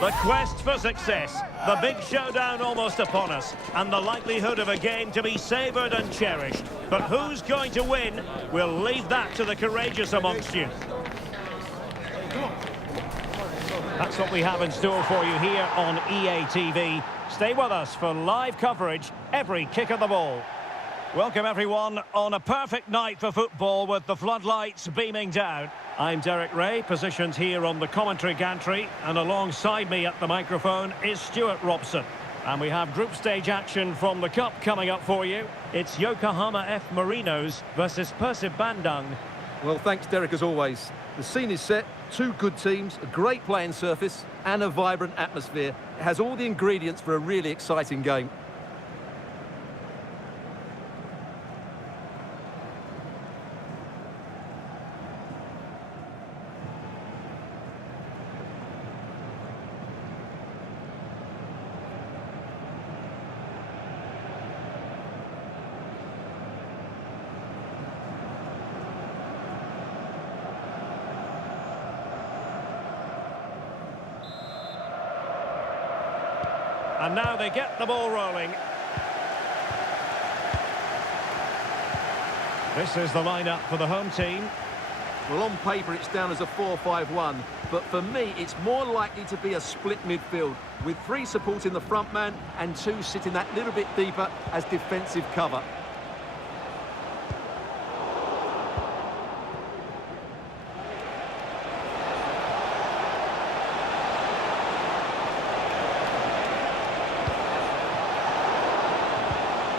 The quest for success, the big showdown almost upon us, and the likelihood of a game to be savoured and cherished. But who's going to win? We'll leave that to the courageous amongst you. That's what we have in store for you here on EA TV. Stay with us for live coverage every kick of the ball. Welcome everyone on a perfect night for football with the floodlights beaming down. I'm Derek Ray, positioned here on the commentary gantry, and alongside me at the microphone is Stuart Robson. And we have group stage action from the Cup coming up for you. It's Yokohama F. Marinos versus Persib Bandung. Well, thanks Derek, as always. The scene is set, two good teams, a great playing surface and a vibrant atmosphere. It has all the ingredients for a really exciting game. And now they get the ball rolling. This is the lineup for the home team. Well, on paper it's down as a 4-5-1, but for me it's more likely to be a split midfield, with three supporting the front man and two sitting that little bit deeper as defensive cover.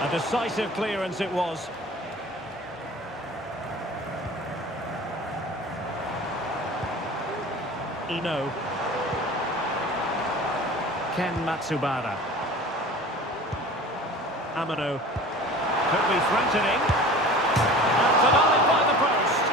A decisive clearance it was. Ino. Ken Matsubara. Amano. Could be threatening. And denied by the post.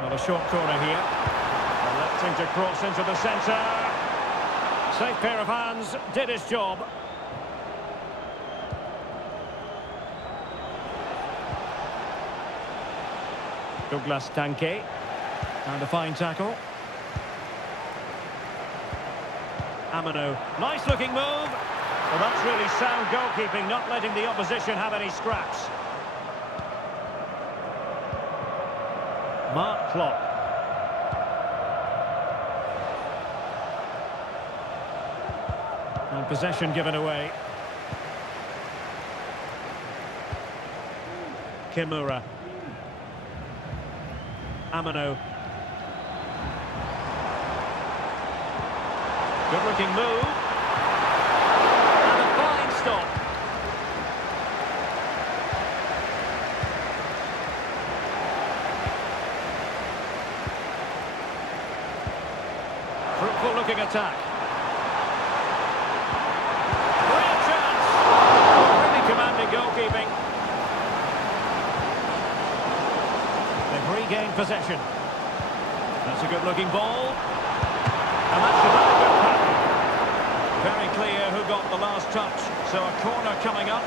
Not a short corner here. Electing to cross into the centre. Safe pair of hands, did his job. Douglas Tanke. And a fine tackle. Amano. Nice looking move. Well, that's really sound goalkeeping, not letting the opposition have any scraps. Mark Klopp. And possession given away. Kimura. Amano. Good looking move. And a fine stop. Fruitful looking attack. Brilliant chance. Really commanding goalkeeping. They've regained possession. That's a good looking ball. And that's another good pattern. Very clear who got the last touch. So a corner coming up.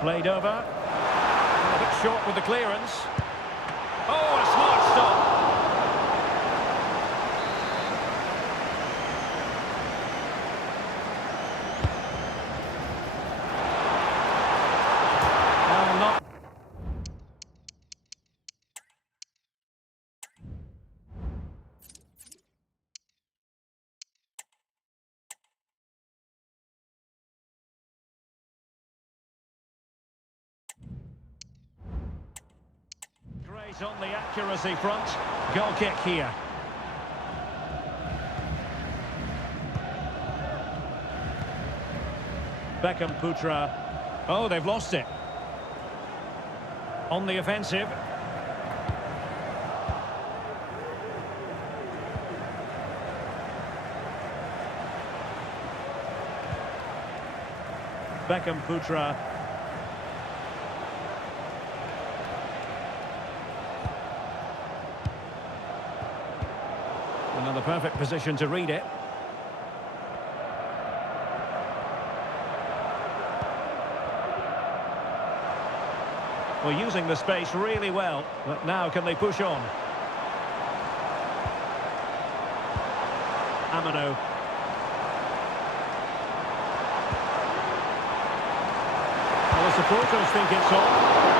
Played over. A bit short with the clearance. Oh, a smart stop. Not. Great on the accuracy front. Goal kick here. Beckham Putra. Oh, they've lost it. On the offensive. Beckham Putra. Another perfect position to read it. Well, using the space really well, but now can they push on? Amano. Well, the supporters think it's on.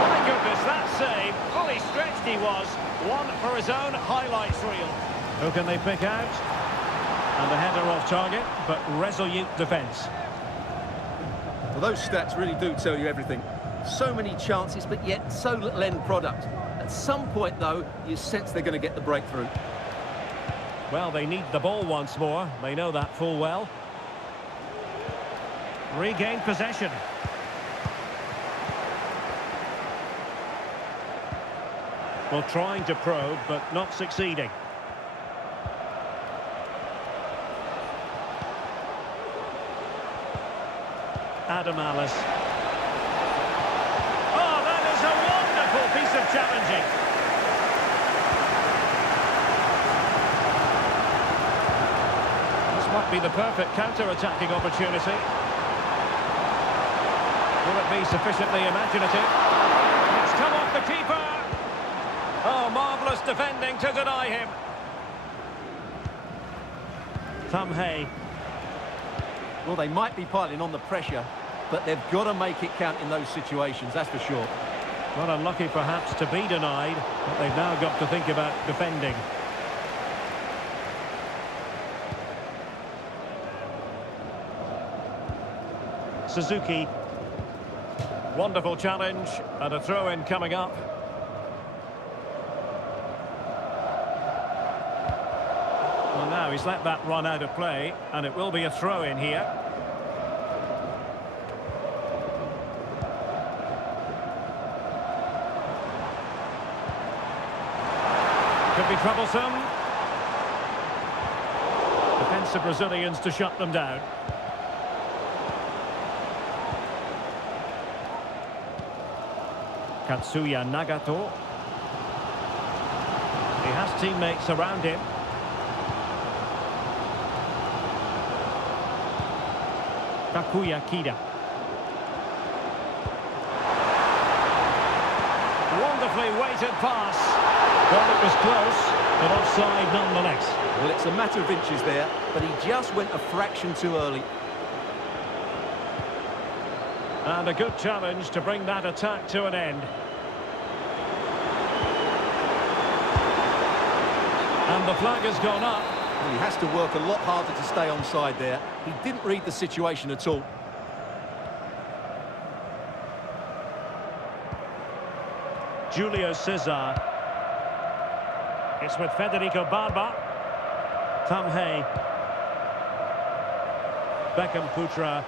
My goodness, that save. Fully stretched he was. One for his own highlights reel. Who can they pick out? And the header off target, but resolute defence. Well, those stats really do tell you everything. So many chances, but yet so little end product. At some point, though, you sense they're going to get the breakthrough. Well, they need the ball once more. They know that full well. Regained possession. Well, trying to probe, but not succeeding. Adam Alice. Oh, that is a wonderful piece of challenging. This might be the perfect counter-attacking opportunity. Will it be sufficiently imaginative? It's come off the keeper. Oh, marvellous defending to deny him. Thumb Hay. Well, they might be piling on the pressure, but they've got to make it count in those situations, that's for sure. Well, unlucky perhaps to be denied, but they've now got to think about defending. Suzuki. Wonderful challenge, and a throw-in coming up. Well, now he's let that run out of play, and it will be a throw-in here. Could be troublesome. Defensive Brazilians to shut them down. Katsuya Nagato. He has teammates around him. Takuya Kida. Wonderfully weighted pass. Well, it was close, but offside nonetheless. Well, it's a matter of inches there, but he just went a fraction too early. And a good challenge to bring that attack to an end. And the flag has gone up. Well, he has to work a lot harder to stay onside there. He didn't read the situation at all. Julio Cesar. It's with Federico Barba. Thumb Hay. Beckham Putra.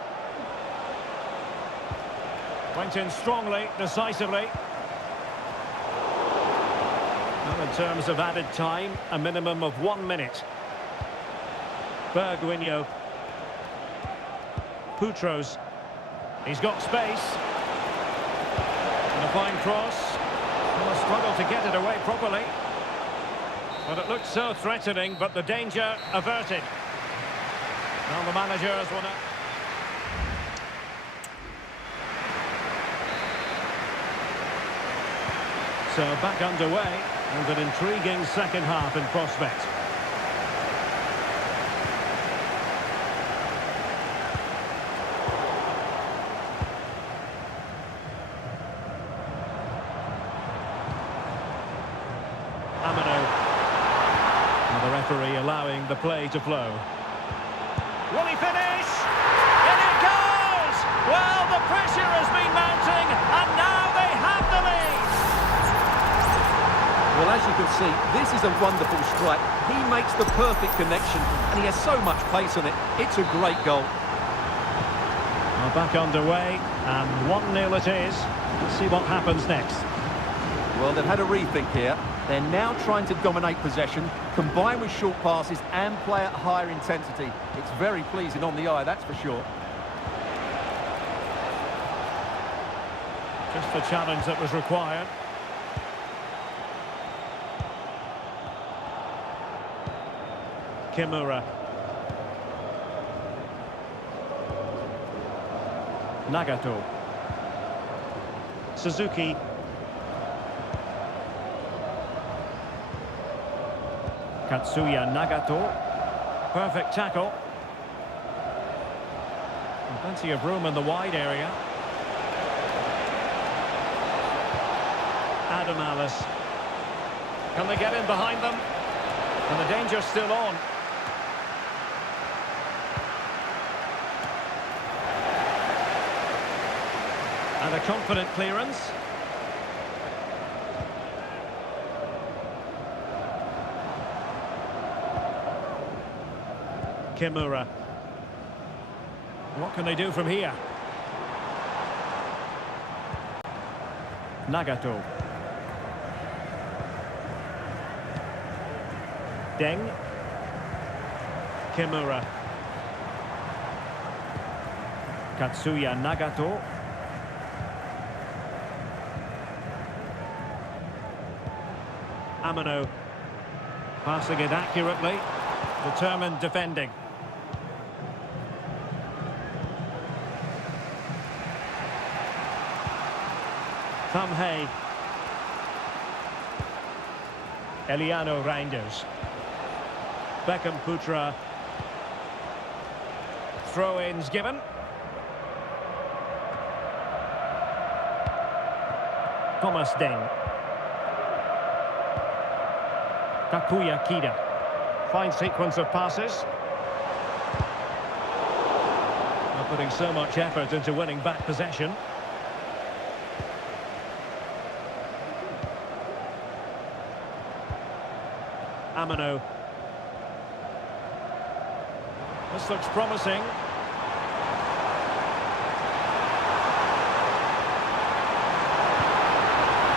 Went in strongly, decisively. Well, in terms of added time, a minimum of 1 minute. Bergwinho. Putros. He's got space. And a fine cross. Well, a struggle to get it away properly. But it looked so threatening, but the danger averted. Now the manager has won it. So back underway, and an intriguing second half in prospect. Amano. And the referee allowing the play to flow. Will he finish? In it goes! Well, the pressure has been mounting, and now they have the lead! Well, as you can see, this is a wonderful strike. He makes the perfect connection, and he has so much pace on it. It's a great goal. Well, back underway, and 1-0 it is. Let's see what happens next. Well, they've had a rethink here. They're now trying to dominate possession, combine with short passes and play at higher intensity. It's very pleasing on the eye, that's for sure. Just the challenge that was required. Kimura. Nagato. Suzuki. Katsuya Nagato. Perfect tackle. And plenty of room in the wide area. Adam Alice. Can they get in behind them? And the danger's still on. And a confident clearance. Kimura. What can they do from here? Nagato. Deng. Kimura. Katsuya Nagato. Amano. Passing it accurately. Determined defending. Tamhei. Eliano Reinders. Beckham Putra. Throw-ins given. Thomas Deng. Takuya Kida. Fine sequence of passes. They're putting so much effort into winning back possession. Amano. This looks promising.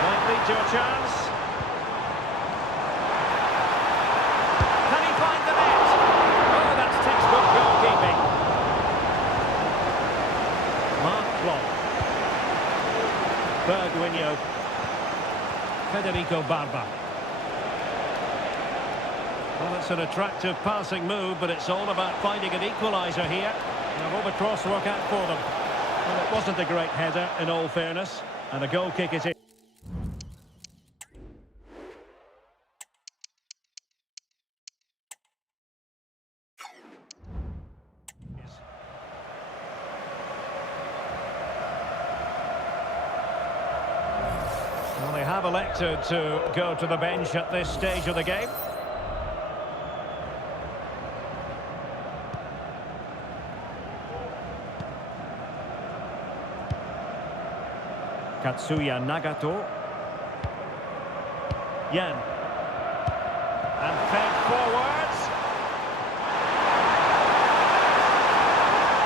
Might lead to a chance. Can he find the net? Oh, that's textbook goalkeeping. Mark Klopp. Bergwinho. Federico Barba. Well, it's an attractive passing move, but it's all about finding an equaliser here. And will the cross work out for them? Well, it wasn't a great header, in all fairness. And a goal kick is in. Well, they have elected to go to the bench at this stage of the game. Katsuya Nagato. Yan. And fed forwards.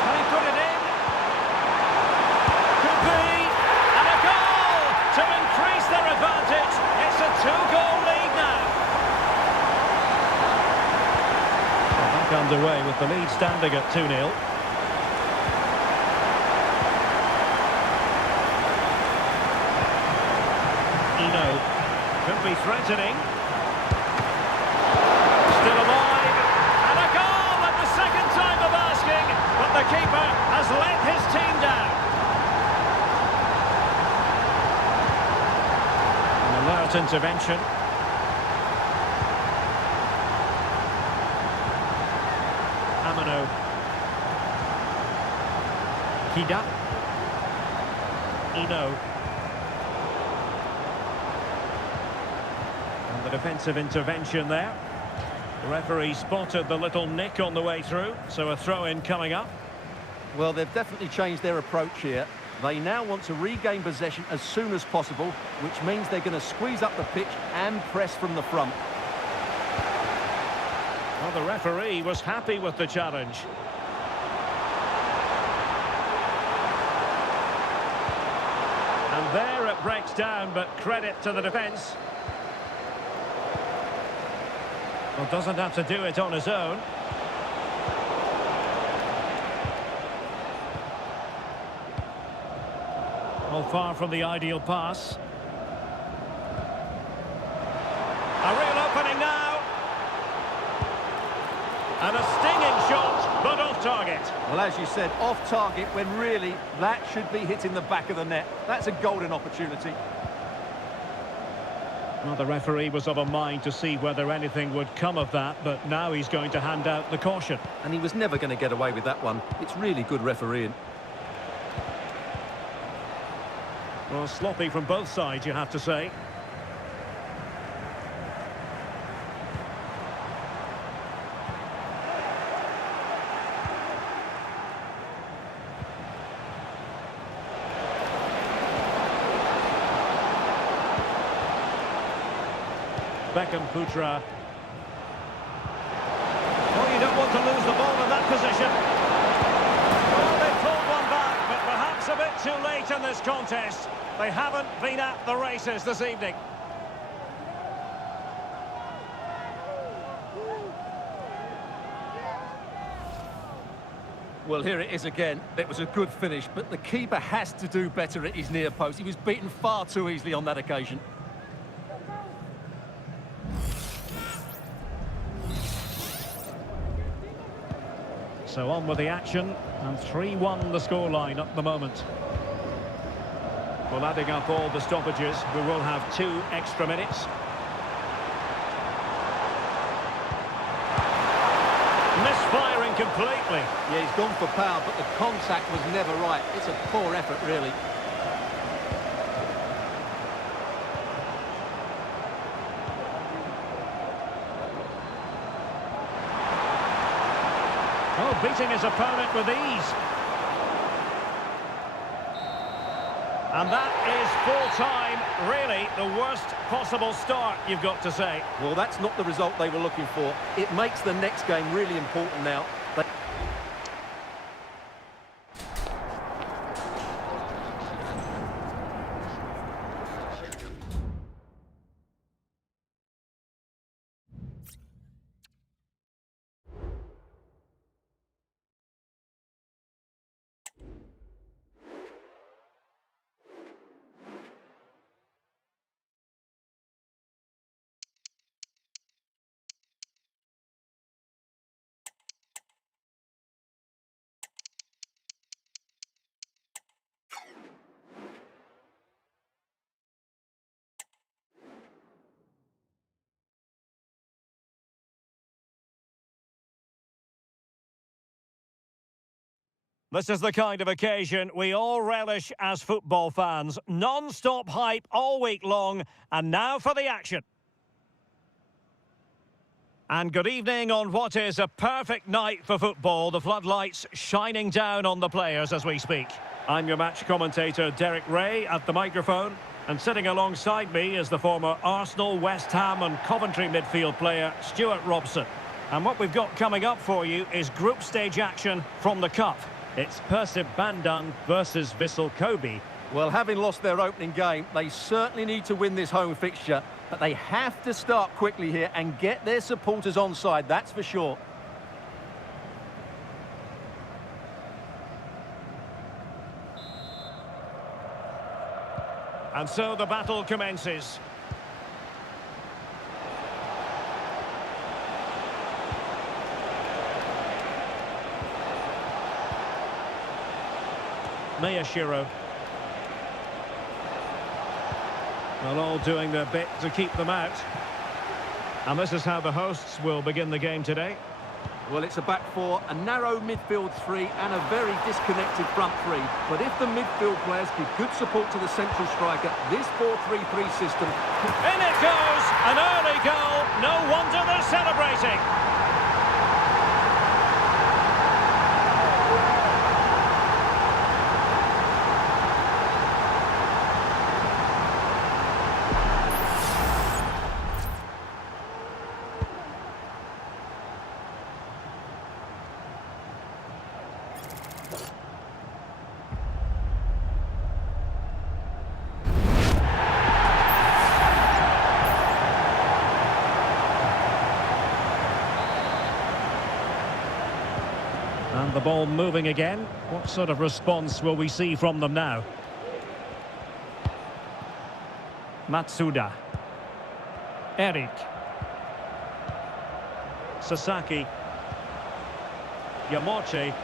Can he put it in? Could be. And a goal to increase their advantage. It's a 2-goal lead now. Back underway with the lead standing at 2-0. Could be threatening. Still alive. And a goal at the second time of asking. But the keeper has let his team down. An alert intervention. Amano. Kida. Ino. The defensive intervention there. The referee spotted the little nick on the way through, so a throw-in coming up. Well, they've definitely changed their approach here. They now want to regain possession as soon as possible, which means they're going to squeeze up the pitch and press from the front. Well, the referee was happy with the challenge. And there it breaks down, but credit to the defence. Well, doesn't have to do it on his own. Well, far from the ideal pass. A real opening now. And a stinging shot, but off target. Well, as you said, off target when really that should be hitting the back of the net. That's a golden opportunity. Well, the referee was of a mind to see whether anything would come of that, but now he's going to hand out the caution. And he was never going to get away with that one. It's really good refereeing. Well, sloppy from both sides, you have to say. Beckham Putra. Oh, you don't want to lose the ball in that position. Oh, they pulled one back, but perhaps a bit too late in this contest. They haven't been at the races this evening. Well, here it is again. It was a good finish, but the keeper has to do better at his near post. He was beaten far too easily on that occasion. So on with the action, and 3-1 the scoreline at the moment. Well, adding up all the stoppages, we will have 2 extra minutes. Misfiring completely. Yeah, he's gone for power, but the contact was never right. It's a poor effort, really. Oh, beating his opponent with ease. And that is full-time, really the worst possible start, you've got to say. Well, that's not the result they were looking for. It makes the next game really important now. This is the kind of occasion we all relish as football fans. Non-stop hype all week long, and now for the action. And good evening on what is a perfect night for football. The floodlights shining down on the players as we speak. I'm your match commentator, Derek Ray, at the microphone. And sitting alongside me is the former Arsenal, West Ham and Coventry midfield player, Stuart Robson. And what we've got coming up for you is group stage action from the Cup. It's Persib Bandung versus Vissel Kobe. Well, having lost their opening game, they certainly need to win this home fixture. But they have to start quickly here and get their supporters on side, that's for sure. And so the battle commences. Miyashiro. Well, all doing their bit to keep them out. And this is how the hosts will begin the game today. Well, it's a back four, a narrow midfield three and a very disconnected front three. But if the midfield players give good support to the central striker, this 4-3-3 system... In it goes! An early goal! No wonder they're celebrating! And the ball moving again. What sort of response will we see from them now? Matsuda. Eric. Sasaki. Yamauchi.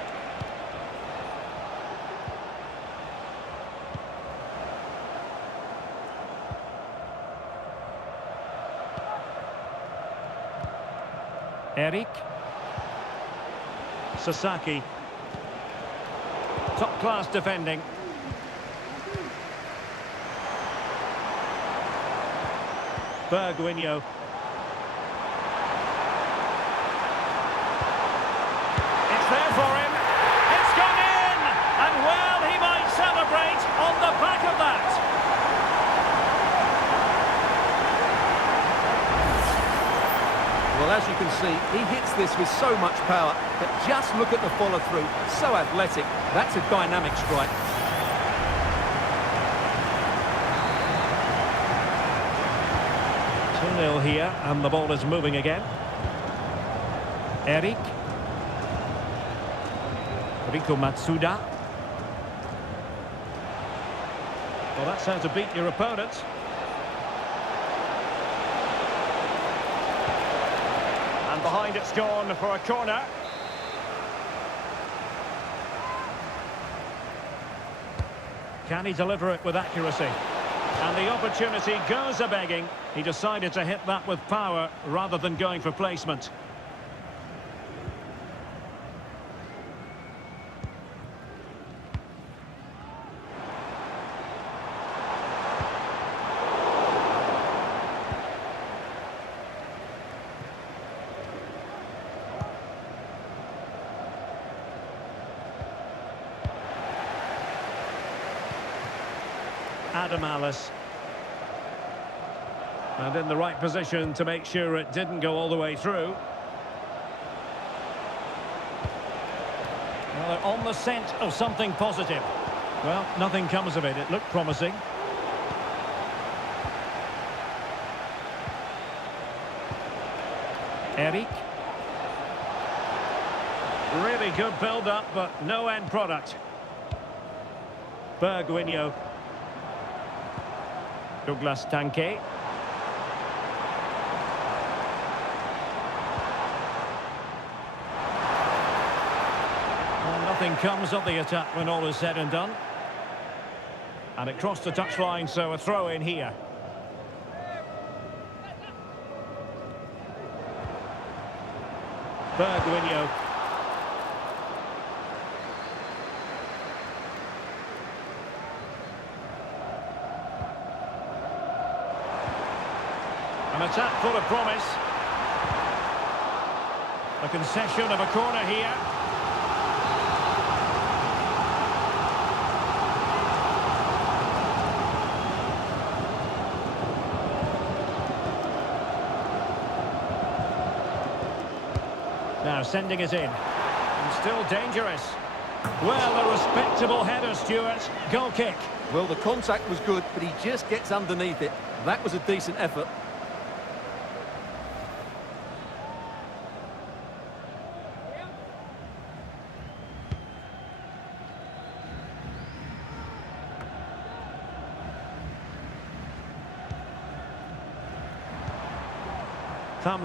Eric. Sasaki. Top-class defending. Bergwinho. It's there for him. It's gone in! And well, he might celebrate on the back of that. Well, as you can see, he hits this with so much power, but just look at the follow-through. So athletic. That's a dynamic strike. Here, and the ball is moving again. Eric. Rico Matsuda. Well, that's how to beat your opponent. And behind it's gone for a corner. Can he deliver it with accuracy? And the opportunity goes a-begging. He decided to hit that with power rather than going for placement. Adam Alice. And in the right position to make sure it didn't go all the way through. Well, they're on the scent of something positive. Well, nothing comes of it. It looked promising. Eric. Really good build-up, but no end product. Bergwinho. Douglas Tanque. Well, nothing comes of the attack when all is said and done. And it crossed the touchline, so a throw in here. Bergwinho. An attack full of promise. A concession of a corner here. Now sending it in. And still dangerous. Well, a respectable header, Stuart. Goal kick. Well, the contact was good, but he just gets underneath it. That was a decent effort.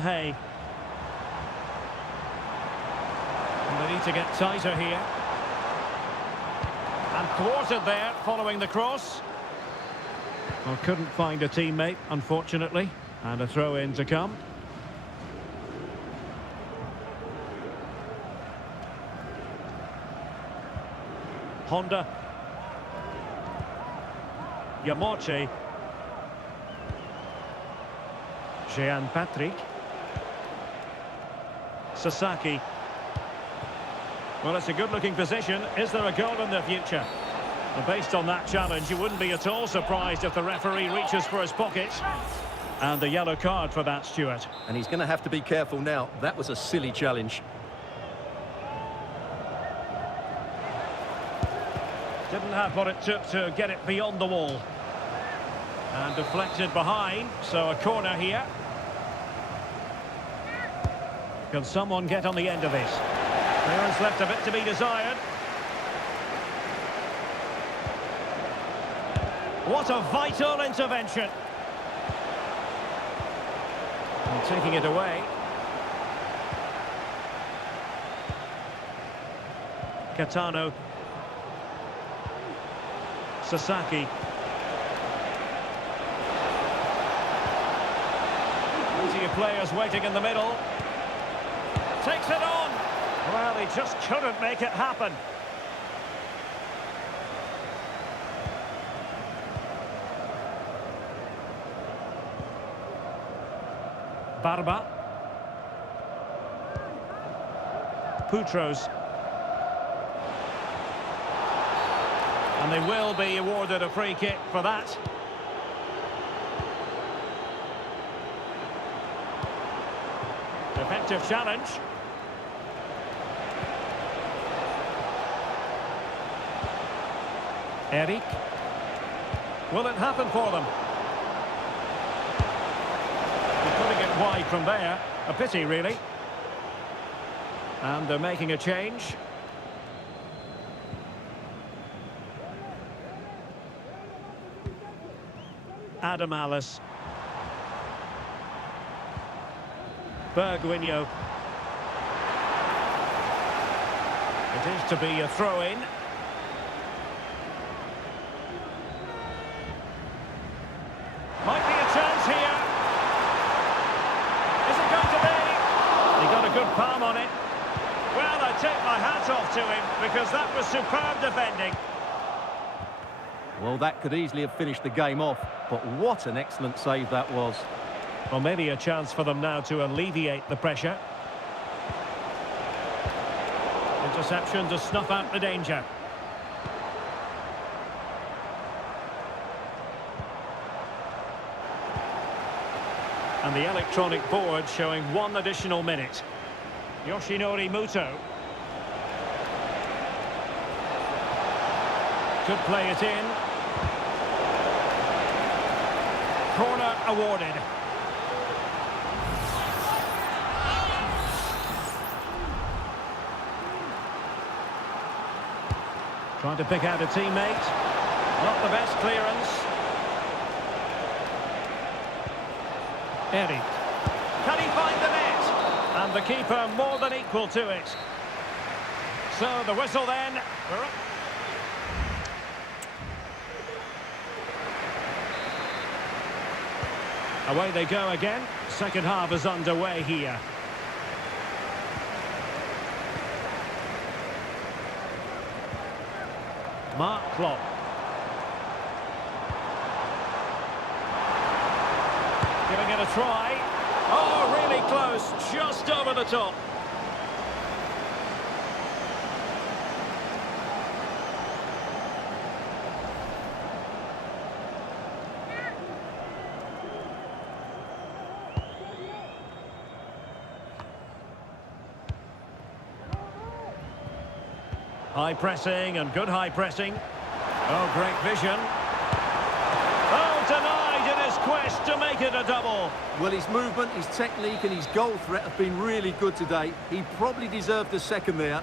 Hay. And they need to get tighter here. And thwarted there, following the cross. Well, couldn't find a teammate, unfortunately. And a throw-in to come. Honda. Yamauchi. Jean Patrick. Sasaki. Well, it's a good-looking position. Is there a goal in the future? Well, based on that challenge, you wouldn't be at all surprised if the referee reaches for his pocket. And the yellow card for that, Stuart. And he's going to have to be careful now. That was a silly challenge. Didn't have what it took to get it beyond the wall. And deflected behind, so a corner here. Can someone get on the end of this? Clearance left a bit to be desired. What a vital intervention. And taking it away. Catano. Sasaki. Plenty of players waiting in the middle. Takes it on. Well, he just couldn't make it happen. Barba. Putros. And they will be awarded a free kick for that. Effective challenge. Eric. Will it happen for them? They're putting it wide from there. A pity, really. And they're making a change. Adam Alice. Bergwinho. It is to be a throw-in. Might be a chance here. Is it going to be? He got a good palm on it. Well, I take my hat off to him because that was superb defending. Well, that could easily have finished the game off, but what an excellent save that was. Well, maybe a chance for them now to alleviate the pressure. Interception to snuff out the danger. And the electronic board showing 1 additional minute. Yoshinori Muto. Could play it in. Corner awarded. Trying to pick out a teammate. Not the best clearance. Eric. Can he find the net? And the keeper more than equal to it. So the whistle then. We're up. Away they go again. Second half is underway here. Mark Klopp. Giving it a try. Oh, really close. Just over the top. High pressing and good high pressing. Oh, great vision. Oh, denied in his quest to make it a double. Well, his movement, his technique and his goal threat have been really good today. He probably deserved a second there.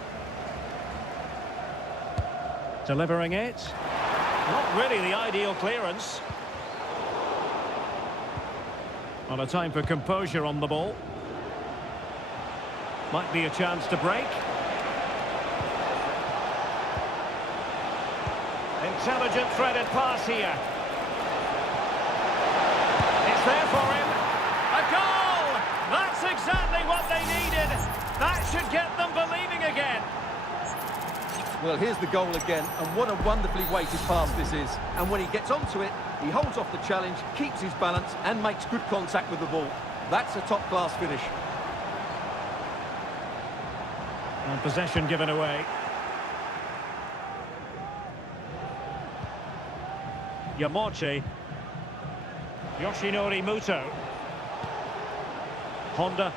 Delivering it. Not really the ideal clearance. Well, a time for composure on the ball. Might be a chance to break. Intelligent threaded pass here. It's there for him. A goal! That's exactly what they needed. That should get them believing again. Well, here's the goal again, and what a wonderfully weighted pass this is. And when he gets onto it, he holds off the challenge, keeps his balance, and makes good contact with the ball. That's a top-class finish. And possession given away. Yamoche. Yoshinori Muto. Honda.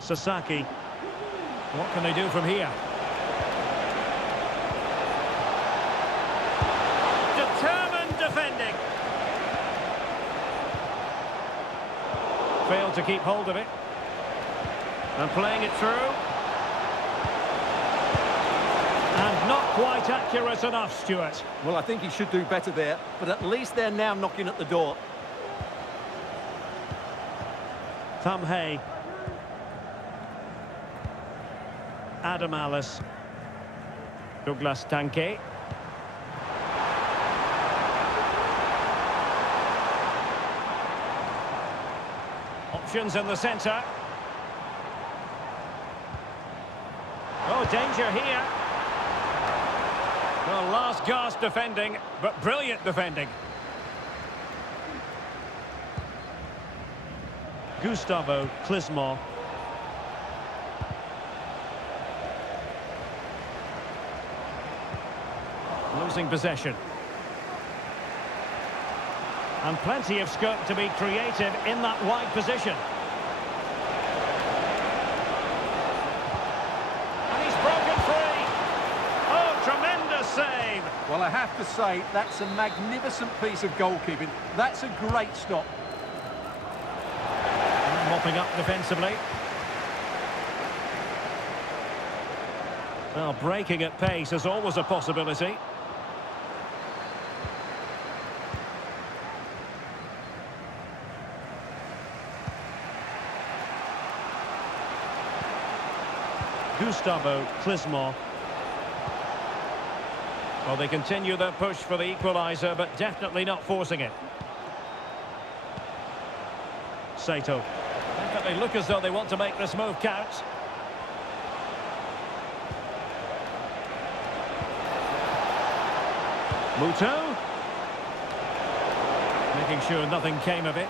Sasaki. What can they do from here? Determined defending. Failed to keep hold of it. And playing it through. And not quite accurate enough, Stuart. Well, I think he should do better there, but at least they're now knocking at the door. Hay. Adam Alice. Douglas Tanke. Options in the centre. Oh, danger here. Well, last gasp defending, but brilliant defending. Gustavo Clismore. Losing possession. And plenty of scope to be creative in that wide position. And he's broken free. Oh, tremendous save. Well, I have to say, that's a magnificent piece of goalkeeping. That's a great stop. And mopping up defensively. Well, breaking at pace is always a possibility. Gustavo Clismore. Well, they continue their push for the equaliser, but definitely not forcing it. Sato. Definitely look as though they want to make this move count. Muto. Making sure nothing came of it.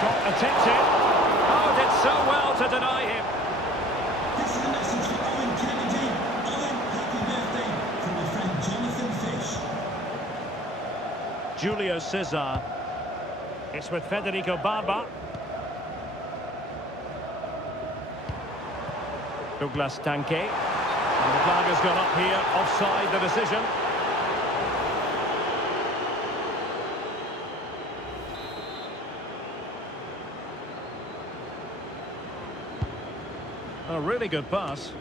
Shot attempted. Oh, did so well to deny him. This is a message for Owen Kennedy. Owen, happy birthday from your friend Jonathan Fish. Julio Cesar. It's with Federico Barba. Douglas Tanke. And the flag has gone up here, offside the decision. A really good pass.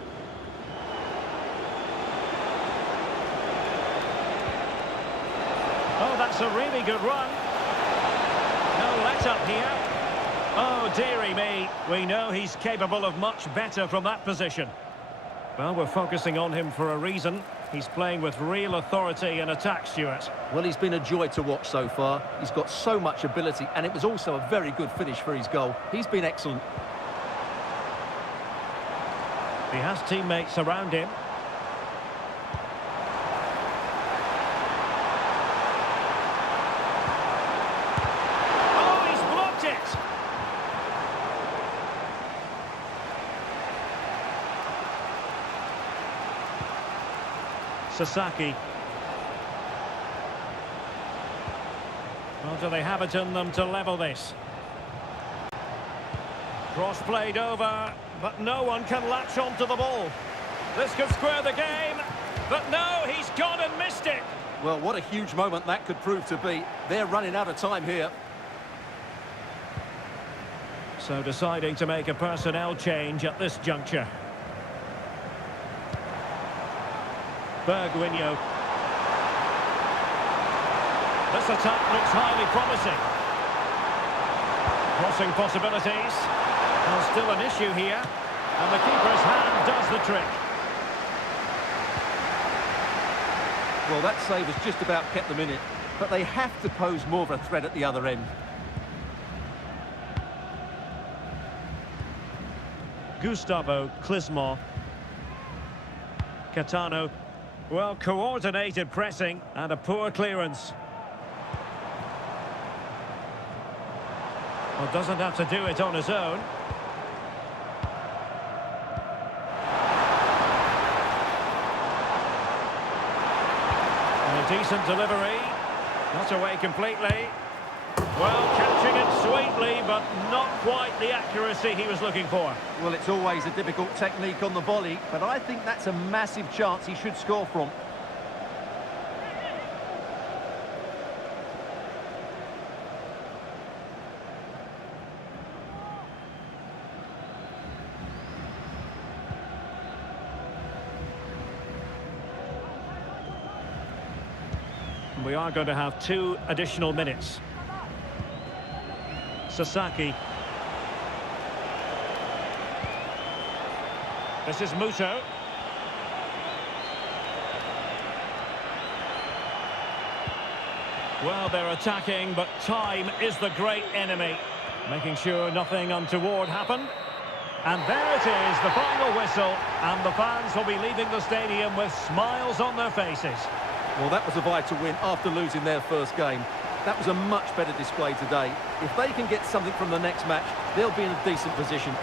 Oh, that's a really good run. No let-up here. Oh, dearie me. We know he's capable of much better from that position. Well, we're focusing on him for a reason. He's playing with real authority in attack, Stuart. Well, he's been a joy to watch so far. He's got so much ability, and it was also a very good finish for his goal. He's been excellent. He has teammates around him. Oh, he's blocked it! Sasaki. Well, do they have it in them to level this? Cross played over, but no one can latch onto the ball. This could square the game, but no, he's gone and missed it. Well, what a huge moment that could prove to be. They're running out of time here. So deciding to make a personnel change at this juncture. Bergwinho. This attack looks highly promising. Crossing possibilities. Well, still an issue here. And the keeper's hand does the trick. Well, that save has just about kept them in it. But they have to pose more of a threat at the other end. Gustavo Clismore. Catano. Well, coordinated pressing and a poor clearance. Well, doesn't have to do it on his own. And a decent delivery. Not away completely. Well, catching it sweetly, but not quite the accuracy he was looking for. Well, it's always a difficult technique on the volley, but I think that's a massive chance he should score from. We are going to have 2 additional minutes. Sasaki. This is Muto. Well, they're attacking, but time is the great enemy. Making sure nothing untoward happened. And there it is, the final whistle. And the fans will be leaving the stadium with smiles on their faces. Well, that was a vital win after losing their first game. That was a much better display today. If they can get something from the next match, they'll be in a decent position.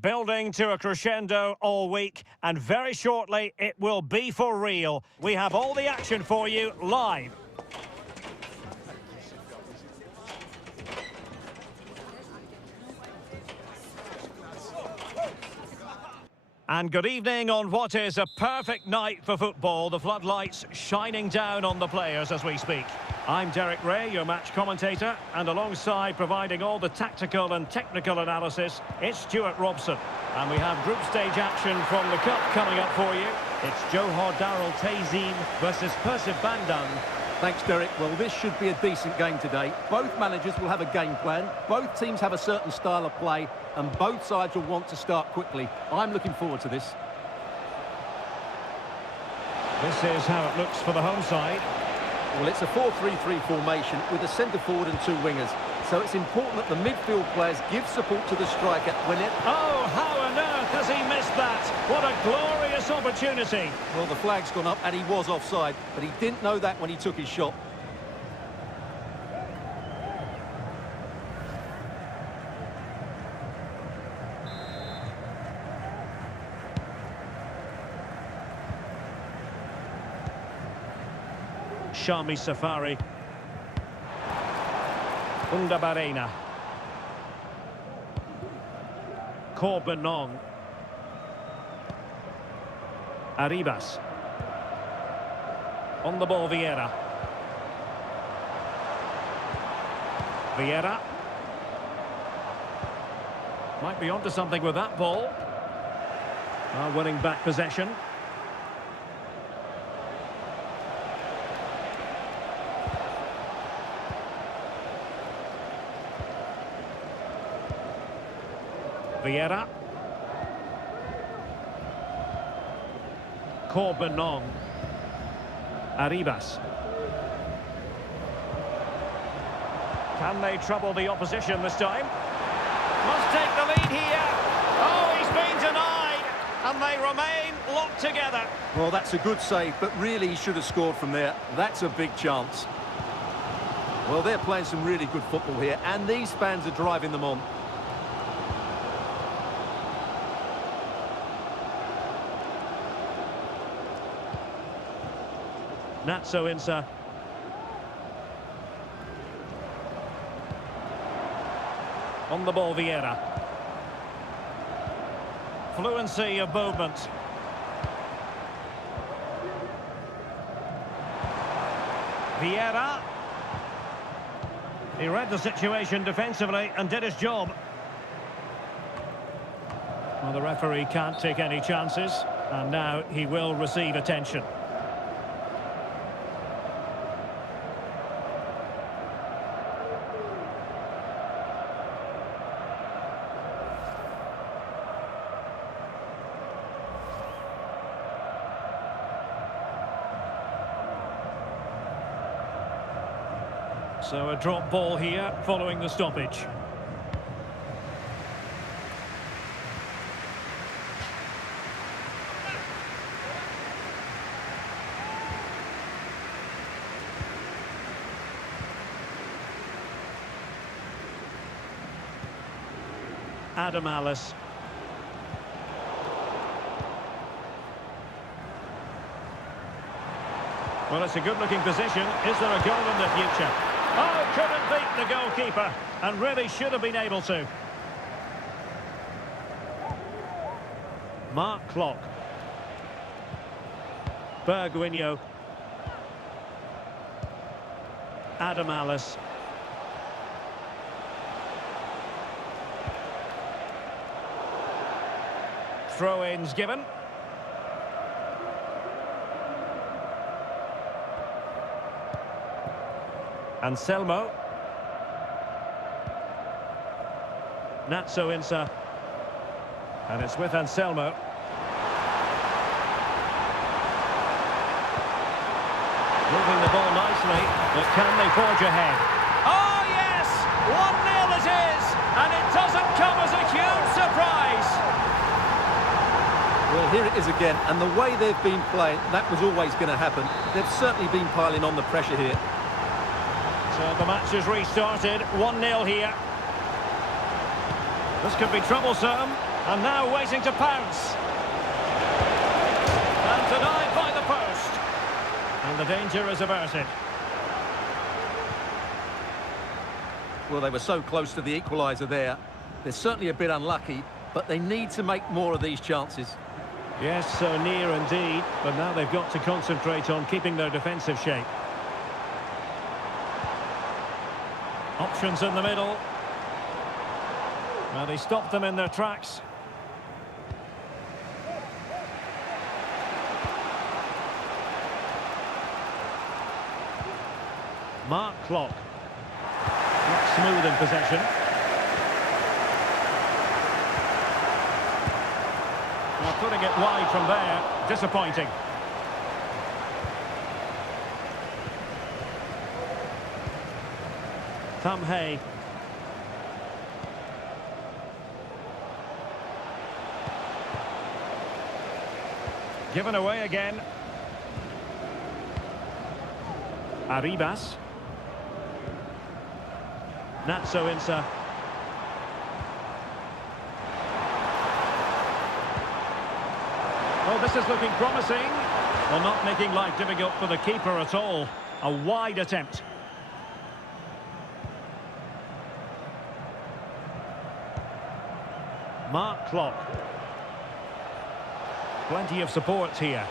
Building to a crescendo all week, and very shortly it will be for real. We have all the action for you live. And good evening on what is a perfect night for football. The floodlights shining down on the players as we speak. I'm Derek Ray, your match commentator, and alongside providing all the tactical and technical analysis, it's Stuart Robson. And we have group stage action from the Cup coming up for you. It's Johor Darul Ta'zim versus Persib Bandung. Thanks, Derek. Well, this should be a decent game today. Both managers will have a game plan. Both teams have a certain style of play, and both sides will want to start quickly. I'm looking forward to this. This is how it looks for the home side. Well, it's a 4-3-3 formation with a centre forward and 2 wingers. So it's important that the midfield players give support to the striker when it... Oh, how on earth has he missed that? What a glorious opportunity. Well, the flag's gone up and he was offside, but he didn't know that when he took his shot. Shami Safari. Unda Barena. Korbanong. Arribas. On the ball, Vieira. Vieira. Might be onto something with that ball. Winning back possession. Vieira. Korbanong. Arribas. Can they trouble the opposition this time? Must take the lead here. Oh, he's been denied. And they remain locked together. Well, that's a good save, but really he should have scored from there. That's a big chance. Well, they're playing some really good football here, and these fans are driving them on. Natso Insa. On the ball, Vieira. Fluency of movement. Vieira. He read the situation defensively and did his job. Well, the referee can't take any chances, and now he will receive attention. So a drop ball here following the stoppage. Alice. Well, it's a good-looking position. Is there a goal in the future? Oh, couldn't beat the goalkeeper, and really should have been able to. Mark Clock. Bergwinho. Alice. Throw-ins given. Anselmo. Insa. And it's with Anselmo. Moving the ball nicely, but can they forge ahead? Oh, yes! 1-0 it is! And it doesn't come as a huge surprise! Well, here it is again, and the way they've been playing, that was always going to happen. They've certainly been piling on the pressure here. So the match is restarted, 1-0 here. This could be troublesome, and now waiting to pounce. And denied by the post. And the danger is averted. Well, they were so close to the equaliser there. They're certainly a bit unlucky, but they need to make more of these chances. Yes, so near indeed, but now they've got to concentrate on keeping their defensive shape. Options in the middle. Well, he stopped them in their tracks. Mark Clock. Not smooth in possession. Well, putting it wide from there, disappointing. Hay. Given away again. Arribas. Insa. Well, this is looking promising. Well, not making life difficult for the keeper at all. A wide attempt. Mark Clock. Plenty of support here.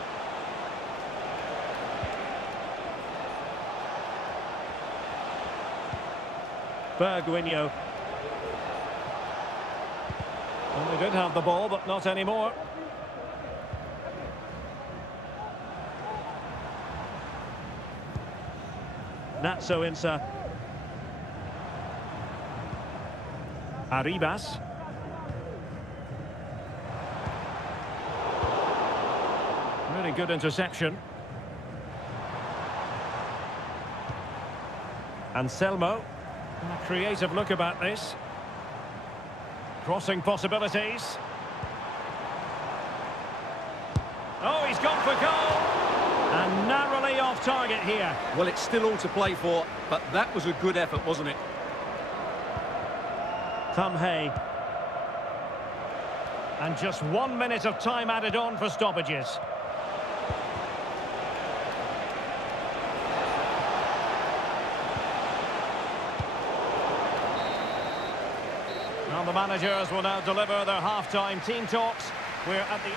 Bergwinho. Well, they did have the ball, but not anymore. Insa. Arribas. Really good interception. Anselmo. A creative look about this. Crossing possibilities. Oh, he's gone for goal. And narrowly off target here. Well, it's still all to play for, but that was a good effort, wasn't it? Hay. And just 1 minute of time added on for stoppages. And the managers will now deliver their half-time team talks. We're at the...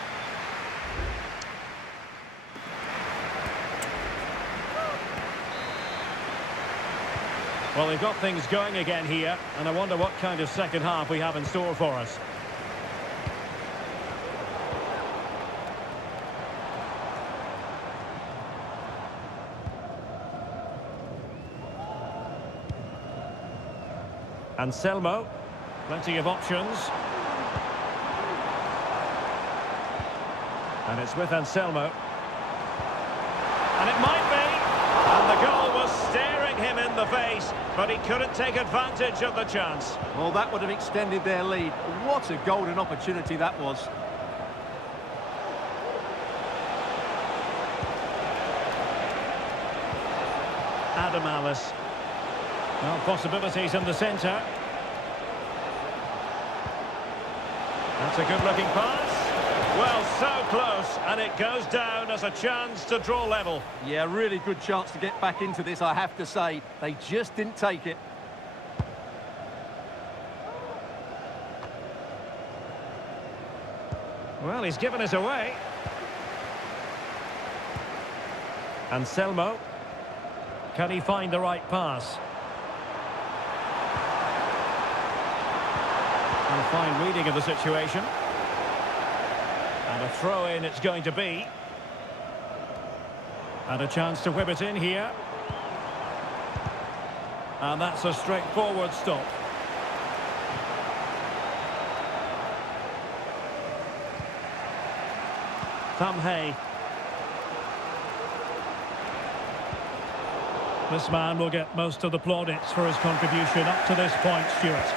Well, they've got things going again here, and I wonder what kind of second half we have in store for us. Anselmo, plenty of options. And it's with Anselmo. And it might be. And And the goal was staring him in the face, but he couldn't take advantage of the chance. Well, that would have extended their lead. What a golden opportunity that was. Adam Alice. Well, possibilities in the centre. That's a good-looking pass. Well, so close, and it goes down as a chance to draw level. Yeah, really good chance to get back into this, I have to say. They just didn't take it. Well, he's given us away. Anselmo. Can he find the right pass? And a fine reading of the situation. And a throw-in it's going to be. And a chance to whip it in here. And that's a straightforward stop. Tom Hay. This man will get most of the plaudits for his contribution up to this point, Stuart.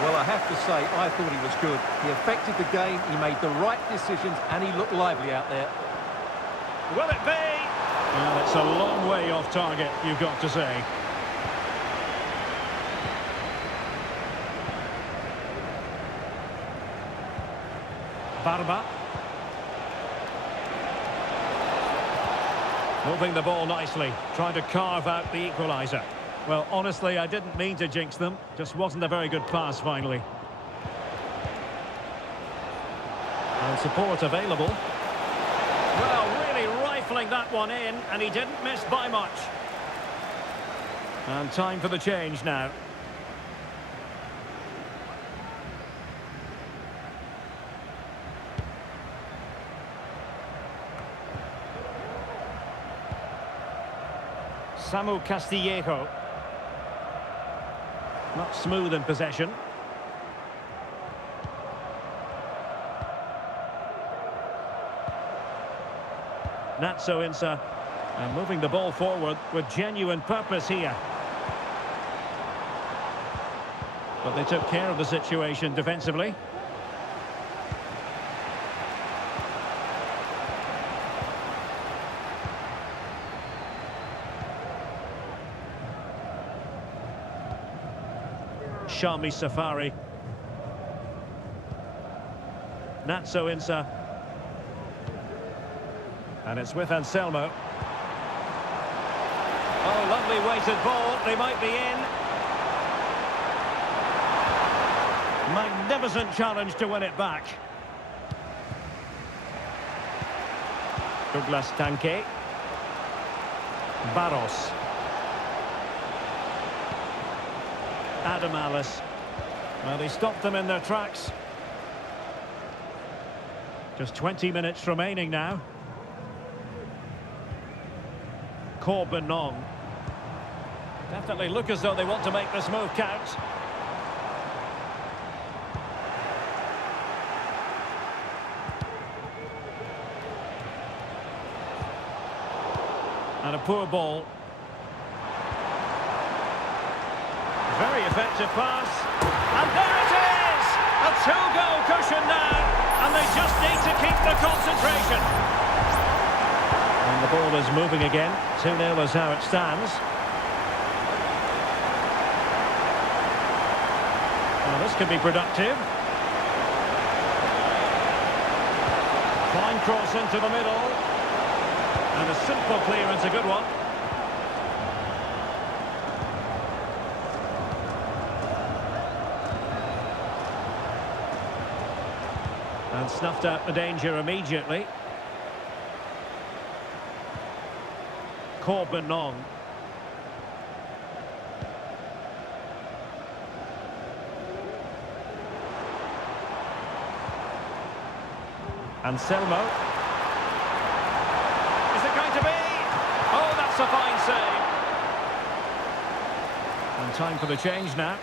Well, I have to say, I thought he was good. He affected the game, he made the right decisions, and he looked lively out there. Will it be? Well, it's a long way off target, you've got to say. Barba. Moving the ball nicely, trying to carve out the equaliser. Well, honestly, I didn't mean to jinx them. Just wasn't a very good pass, finally. And support available. Well, really rifling that one in, and he didn't miss by much. And time for the change now. Samu Castillejo. Not smooth in possession. Natso Insa. And moving the ball forward with genuine purpose here. But they took care of the situation defensively. Shami Safari. Natso Insa. And it's with Anselmo. Oh, lovely weighted ball. They might be in. Magnificent challenge to win it back. Douglas Tanque. Barros. Adam Alice. Well, they stopped them in their tracks. Just 20 minutes remaining now. Corbinong. Definitely look as though they want to make this move count. And a poor ball. Very effective pass. And there it is! A two-goal cushion now. And they just need to keep the concentration. And the ball is moving again. 2-0 is how it stands. Well, this could be productive. Fine cross into the middle. And a simple clearance, a good one. And snuffed out the danger immediately. Corbinong. Anselmo. Is it going to be? Oh, that's a fine save. And time for the change now.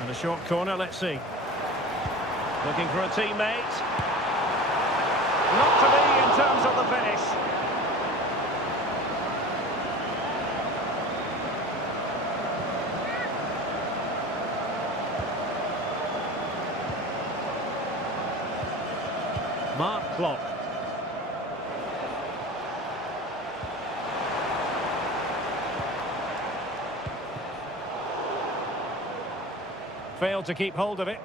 And a short corner, let's see. Looking for a teammate. Not to be in terms of the finish. Mark Klopp. Failed to keep hold of it.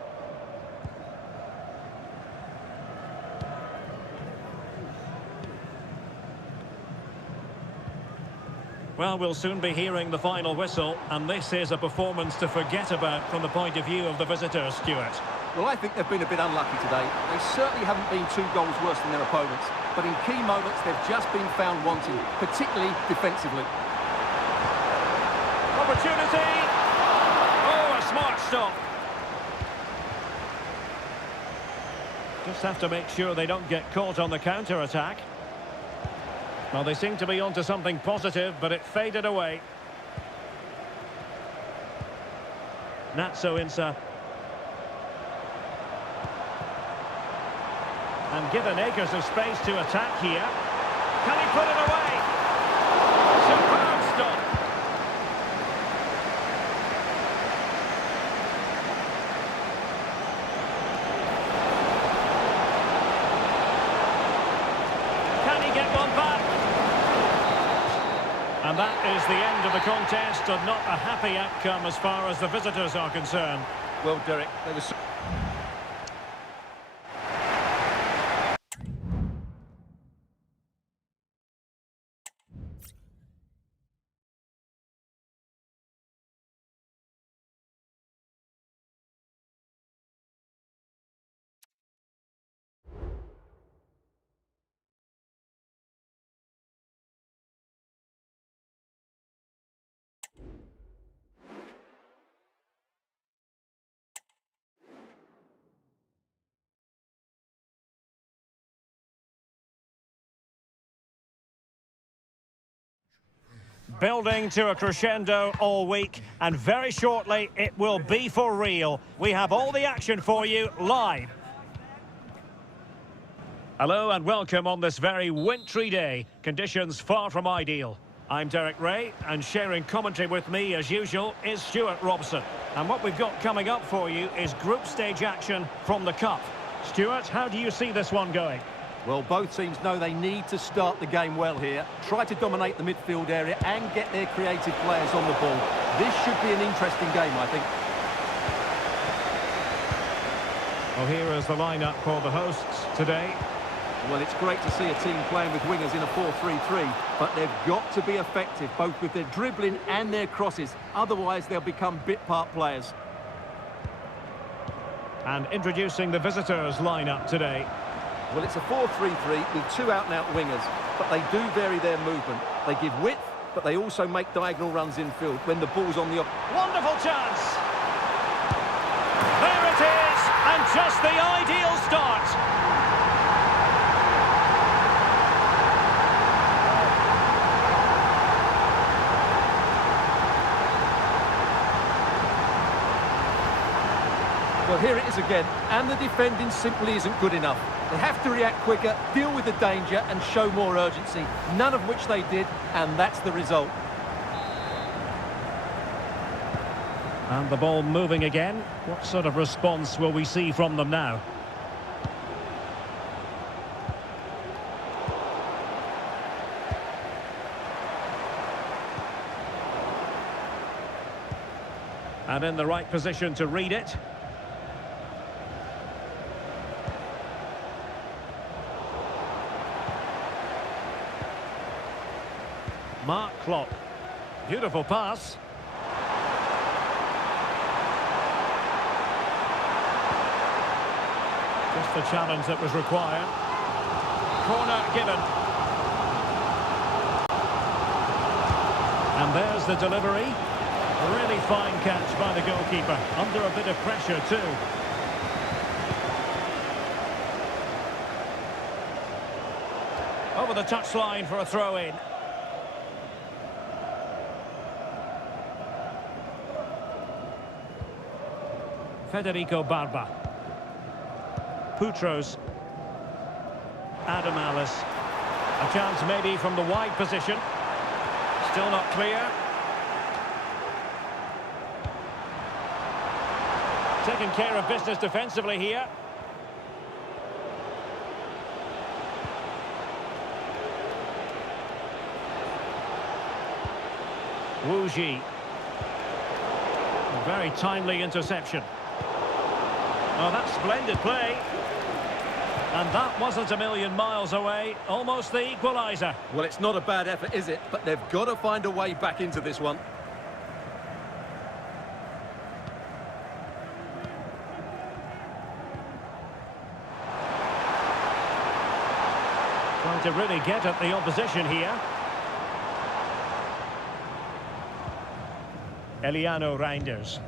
Well, we'll soon be hearing the final whistle, and this is a performance to forget about from the point of view of the visitors, Stuart. Well, I think they've been a bit unlucky today. They certainly haven't been 2 goals worse than their opponents, but in key moments they've just been found wanting, particularly defensively. Opportunity! Oh, a smart stop. Just have to make sure they don't get caught on the counter-attack. Well, they seem to be onto something positive, but it faded away. Natso Insa. And given acres of space to attack here. Can he put it away? Superb stop. Can he get one back? And that is the end of the contest, and not a happy outcome as far as the visitors are concerned. Well, Derek, they were... Building to a crescendo all week, and very shortly it will be for real. We have all the action for you live. Hello and welcome on this very wintry day. Conditions far from ideal. I'm Derek Ray, and sharing commentary with me as usual is Stuart Robson. And what we've got coming up for you is group stage action from the Cup. Stuart, how do you see this one going? Well, both teams know they need to start the game well here, try to dominate the midfield area and get their creative players on the ball. This should be an interesting game, I think. Well, here is the lineup for the hosts today. Well, it's great to see a team playing with wingers in a 4-3-3, but they've got to be effective, both with their dribbling and their crosses. Otherwise, they'll become bit-part players. And introducing the visitors lineup today. Well, it's a 4-3-3 with 2 out-and-out wingers, but they do vary their movement. They give width, but they also make diagonal runs infield when the ball's on the... Wonderful chance! There it is, and just the ideal start. Well, here it is again, and the defending simply isn't good enough. They have to react quicker, deal with the danger, and show more urgency, none of which they did, and that's the result. And the ball moving again. What sort of response will we see from them now? And in the right position to read it. Mark Klopp. Beautiful pass. Just the challenge that was required. Corner given. And there's the delivery. A really fine catch by the goalkeeper. Under a bit of pressure too. Over the touchline for a throw-in. Federico Barba. Putros. Adam Alice. A chance maybe from the wide position. Still not clear. Taking care of business defensively here. Wu Ji. A very timely interception. Oh, that's splendid play. And that wasn't a million miles away. Almost the equaliser. Well, it's not a bad effort, is it? But they've got to find a way back into this one. Trying to really get at the opposition here. Eliano Reinders.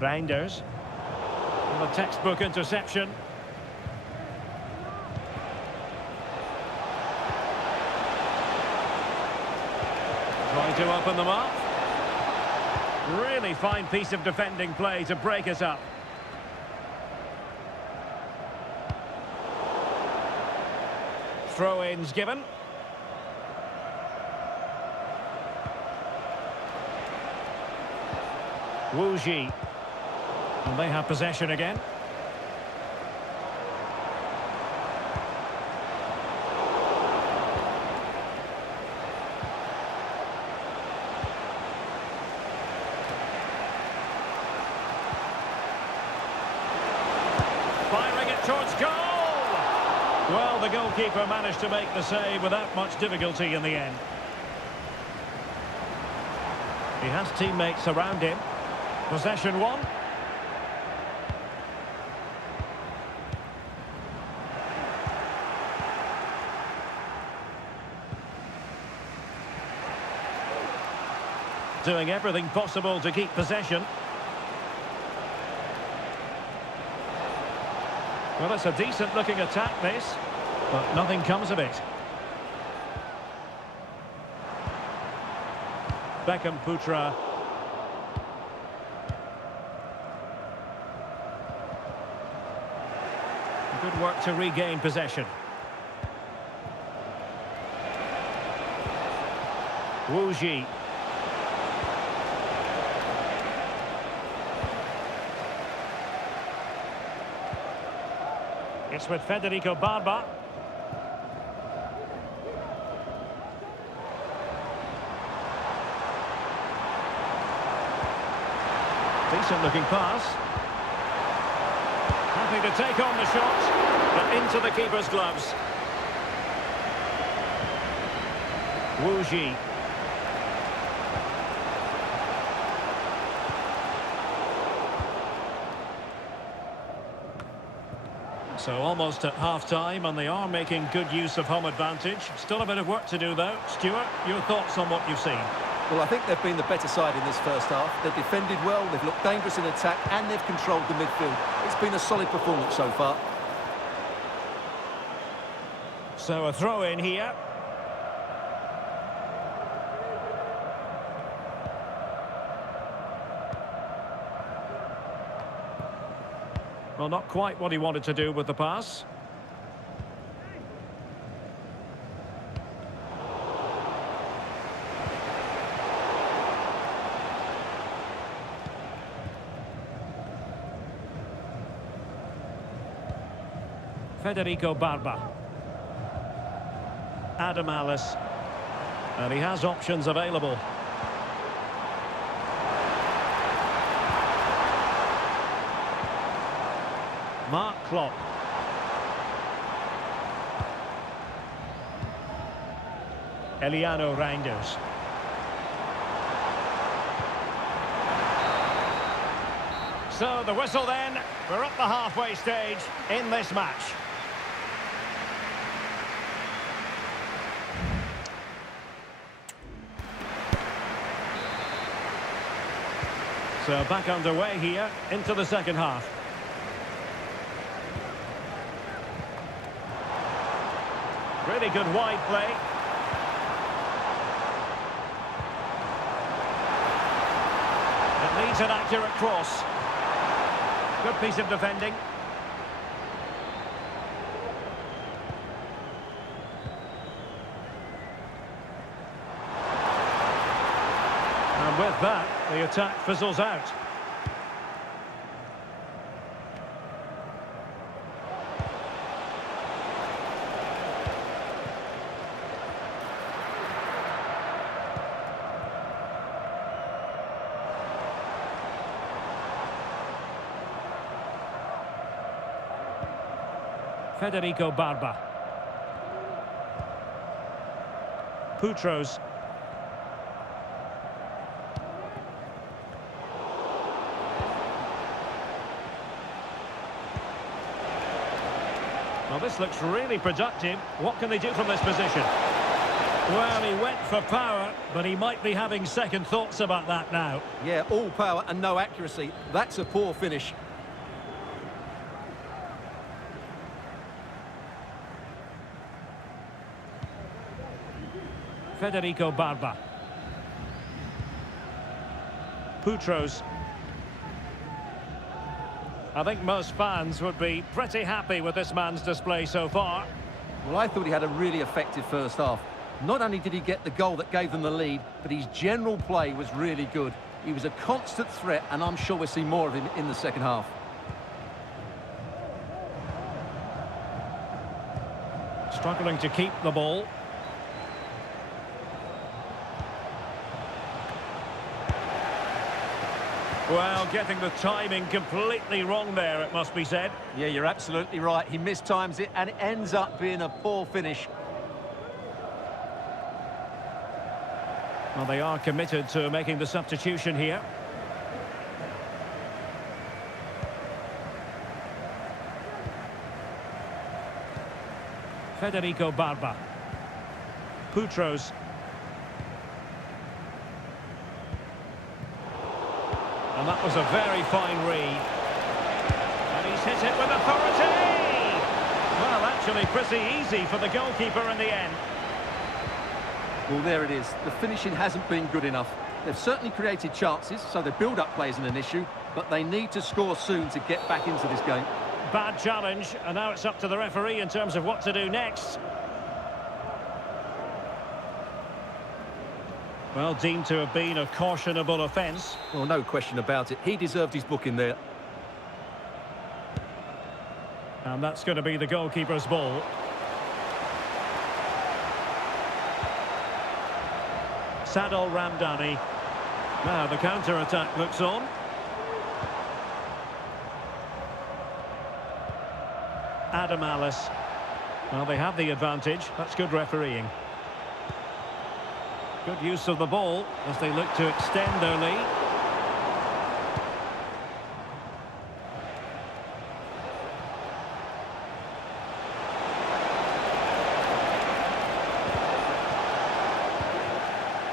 Reinders. And a textbook interception. Trying to open them up. Really fine piece of defending play to break us up. Throw-ins given. Wu Ji. And they have possession again. Firing it towards goal! Well, the goalkeeper managed to make the save without much difficulty in the end. He has teammates around him. Possession one. Doing everything possible to keep possession. Well, it's a decent-looking attack, this, but nothing comes of it. Beckham Putra. Good work to regain possession. Wu Ji. It's with Federico Barba. Decent looking pass. Happy to take on the shot, but into the keeper's gloves. Wu Ji. So almost at half-time, and they are making good use of home advantage. Still a bit of work to do, though. Stuart, your thoughts on what you've seen? Well, I think they've been the better side in this first half. They've defended well, they've looked dangerous in attack, and they've controlled the midfield. It's been a solid performance so far. So a throw in here. Well, not quite what he wanted to do with the pass. Federico Barba. Adam Alice. And he has options available. Mark Klopp. Eliano Reinders. So the whistle then. We're up the halfway stage in this match. So back underway here into the second half. Really good wide play. It needs an accurate cross. Good piece of defending. And with that, the attack fizzles out. Federico Barba. Putros. Well, this looks really productive. What can they do from this position? Well, he went for power, but he might be having second thoughts about that now. Yeah, all power and no accuracy. That's a poor finish. Federico Barba. Putros. I think most fans would be pretty happy with this man's display so far. Well, I thought he had a really effective first half. Not only did he get the goal that gave them the lead, but his general play was really good. He was a constant threat, and I'm sure we'll see more of him in the second half. Struggling to keep the ball. Well, getting the timing completely wrong there, it must be said. Yeah, you're absolutely right. He mistimes it, and it ends up being a poor finish. Well, they are committed to making the substitution here. Federico Barba. Putros. And that was a very fine read. And he's hit it with authority! Well, actually pretty easy for the goalkeeper in the end. Well, there it is. The finishing hasn't been good enough. They've certainly created chances, so the build-up play isn't an issue, but they need to score soon to get back into this game. Bad challenge, and now it's up to the referee in terms of what to do next. Well, deemed to have been a cautionable offence. Well, no question about it. He deserved his booking there. And that's going to be the goalkeeper's ball. Sadal Ramdani. Now the counter-attack looks on. Adam Alice. Well, they have the advantage. That's good refereeing. Good use of the ball as they look to extend their lead.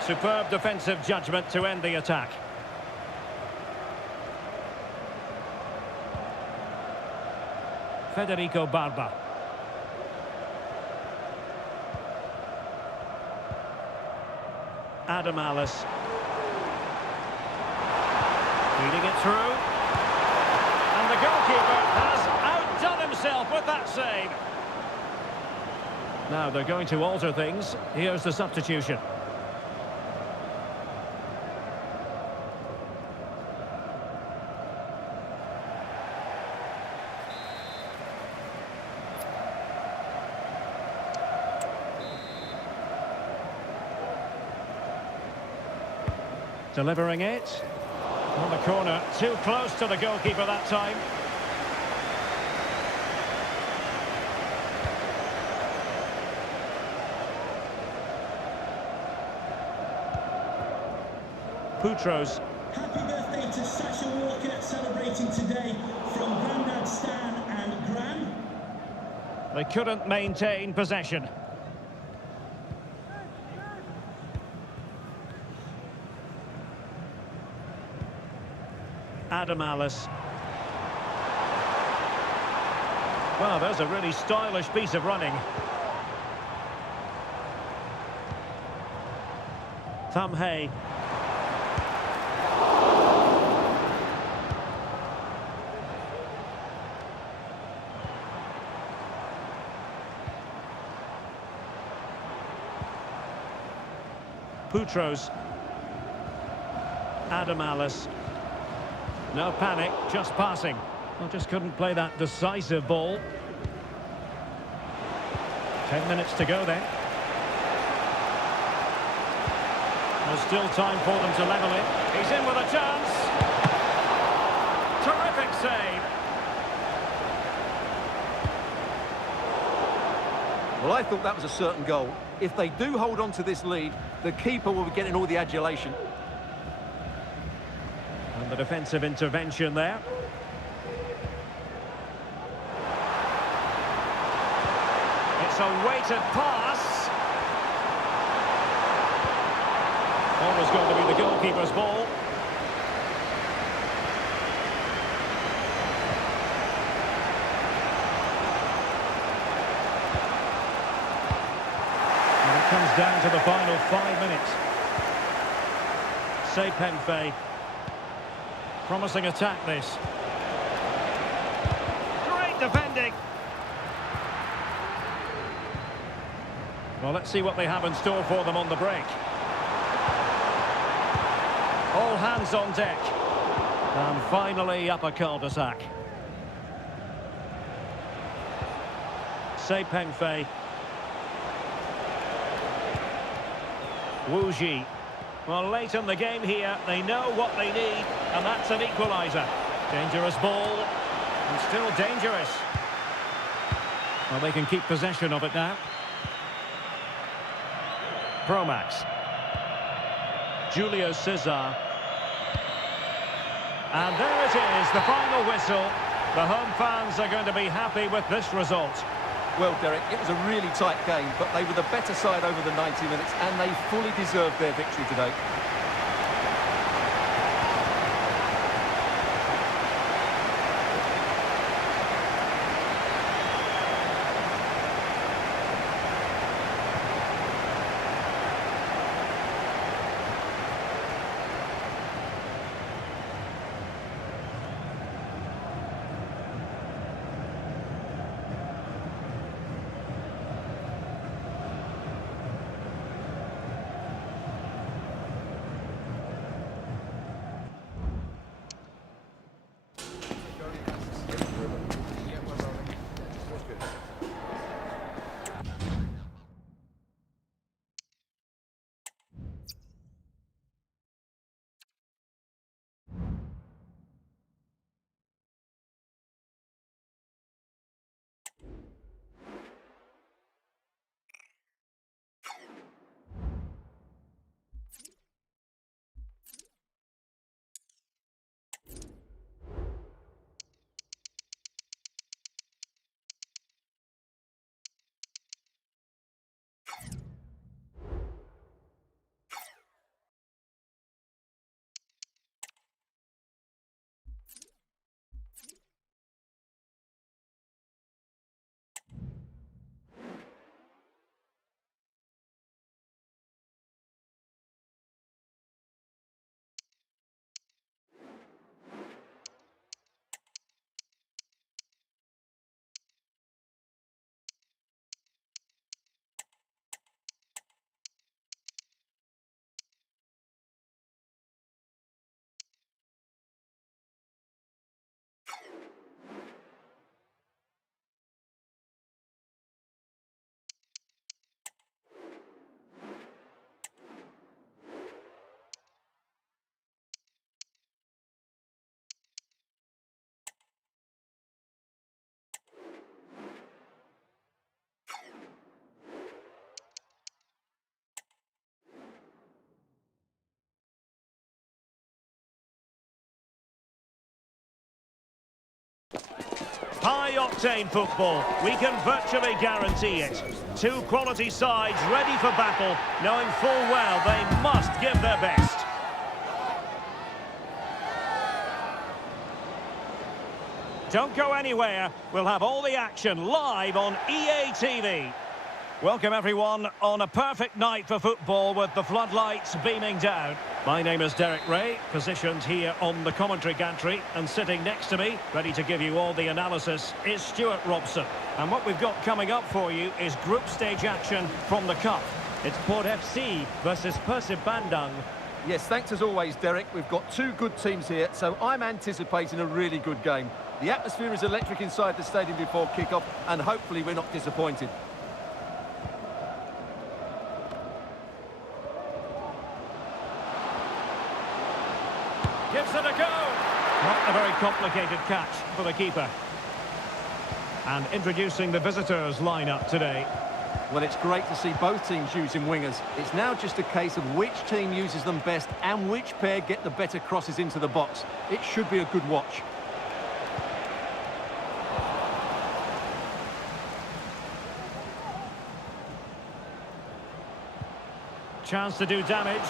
Superb defensive judgment to end the attack. Federico Barba. Adam Alice. Feeding it through. And the goalkeeper has outdone himself with that save. Now they're going to alter things. Here's the substitution. Delivering it on the corner, too close to the goalkeeper that time. Putros. Happy birthday to Sasha Walker, celebrating today from Grandad Stan and Gran. They couldn't maintain possession. Adam Alice. Well, there's a really stylish piece of running. Thumb Hay. Putros. Adam Alice. No panic, just passing. Well, just couldn't play that decisive ball. 10 minutes to go then. There's still time for them to level it. He's in with a chance. Terrific save. Well, I thought that was a certain goal. If they do hold on to this lead, the keeper will be getting all the adulation. And the defensive intervention there. It's a weighted pass. Always going to be the goalkeeper's ball. And it comes down to the final 5 minutes. Say Penfei. Promising attack this. Great defending. Well, let's see what they have in store for them on the break. All hands on deck. And finally up a cul-de-sac. Say Penfei. Wu Ji. Well, late in the game here, they know what they need, and that's an equaliser. Dangerous ball, and still dangerous. Well, they can keep possession of it now. Promax. Julio Cesar. And there it is, the final whistle. The home fans are going to be happy with this result. Well, Derek, it was a really tight game, but they were the better side over the 90 minutes, and they fully deserved their victory today. High-octane football, we can virtually guarantee it. Two quality sides ready for battle, knowing full well they must give their best. Don't go anywhere, we'll have all the action live on EA TV. Welcome everyone on a perfect night for football with the floodlights beaming down. My name is Derek Ray, positioned here on the commentary gantry, and sitting next to me, ready to give you all the analysis, is Stuart Robson. And what we've got coming up for you is group stage action from the Cup. It's Port FC versus Persib Bandung. Yes, thanks as always, Derek. We've got two good teams here, so I'm anticipating a really good game. The atmosphere is electric inside the stadium before kick-off, and hopefully we're not disappointed. Gives it a go. Not a very complicated catch for the keeper. And introducing the visitors lineup today. Well, it's great to see both teams using wingers. It's now just a case of which team uses them best and which pair get the better crosses into the box. It should be a good watch. Chance to do damage.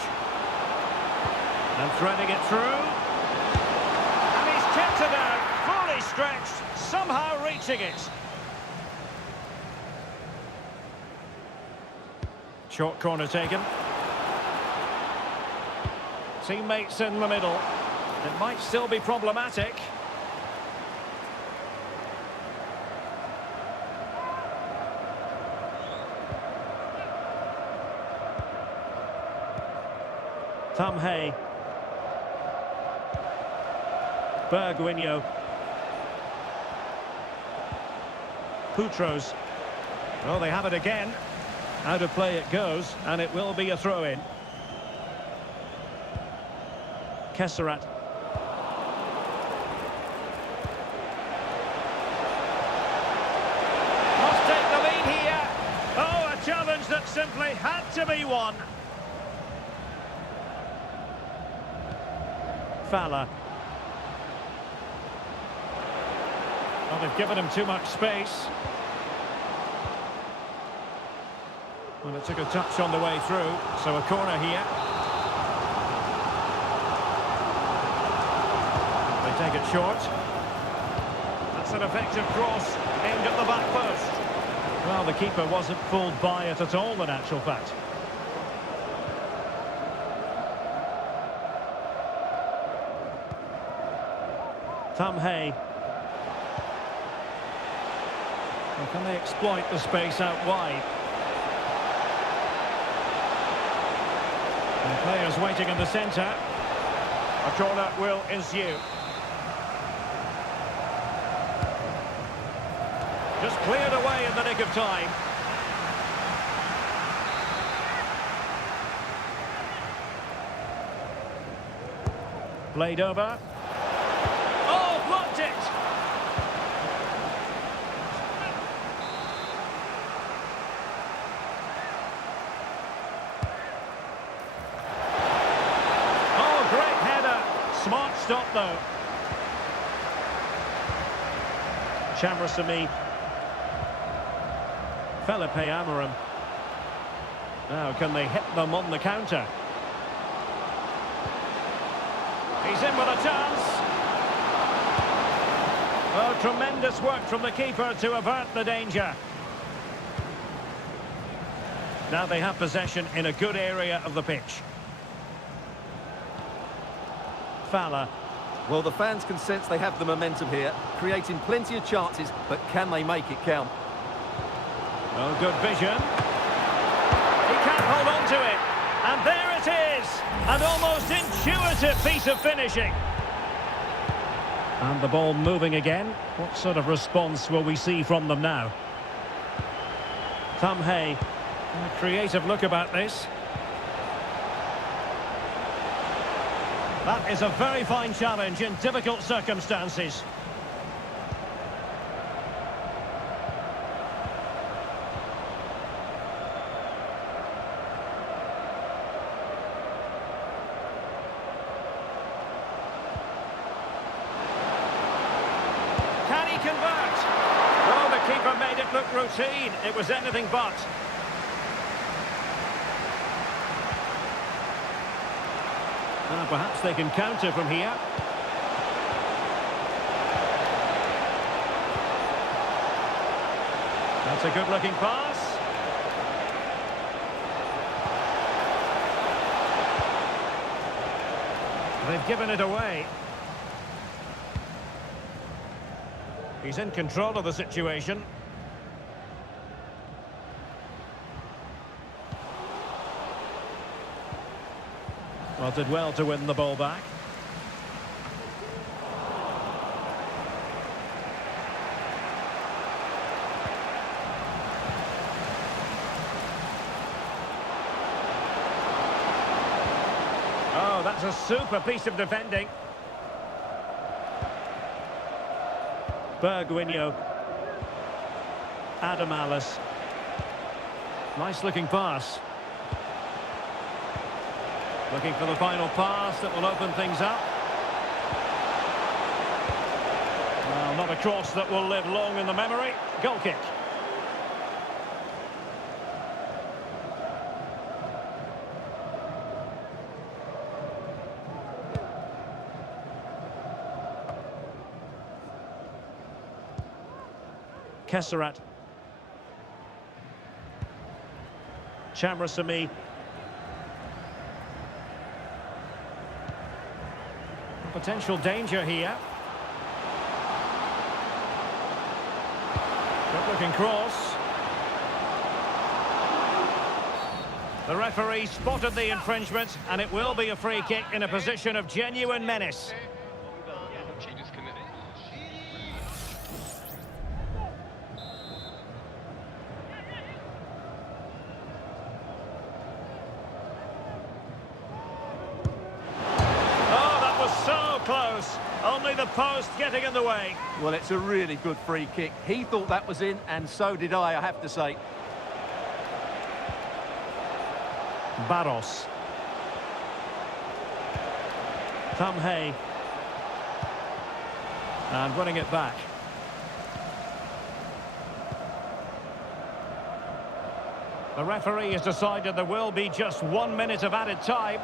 And threading it through. And he's kept it out, fully stretched, somehow reaching it. Short corner taken. Teammates in the middle. It might still be problematic. Hay. Bergwinho. Putros. Oh, they have it again. Out of play it goes, and it will be a throw-in. Kesserat. Must take the lead here. Oh, a challenge that simply had to be won. Fowler. Well, they've given him too much space. Well, it took a touch on the way through, so a corner here. They take it short. That's an effective cross aimed at the back post. Well, the keeper wasn't fooled by it at all, in actual fact. Hay. Well, can they exploit the space out wide? And players waiting in the centre. A corner will ensue. Just cleared away in the nick of time. Played over. Oh, blocked it! Oh, great header. Smart stop, though. Chamrasamy. Felipe Amorim. Now, can they hit them on the counter? He's in with a chance. Oh, tremendous work from the keeper to avert the danger. Now they have possession in a good area of the pitch. Fowler. Well, the fans can sense they have the momentum here, creating plenty of chances, but can they make it count? Oh, good vision. He can't hold on to it. And there it is. An almost intuitive piece of finishing. And the ball moving again. What sort of response will we see from them now? Hay. A creative look about this. That is a very fine challenge in difficult circumstances. Can he convert? Oh, the keeper made it look routine. It was anything but. Perhaps they can counter from here. That's a good-looking pass. They've given it away. He's in control of the situation. Well, did well to win the ball back. Oh, that's a super piece of defending. Bergwinho. Adam Alice. Nice looking pass. Looking for the final pass that will open things up. Well, not a cross that will live long in the memory. Goal kick. Kesserat. Chamrasamy. Potential danger here. Good looking cross. The referee spotted the infringement, and it will be a free kick in a position of genuine menace. Close. Only the post getting in the way. Well, it's a really good free kick. He thought that was in, and so did I have to say. Barros. Tamhay. And winning it back. The referee has decided there will be just 1 minute of added time.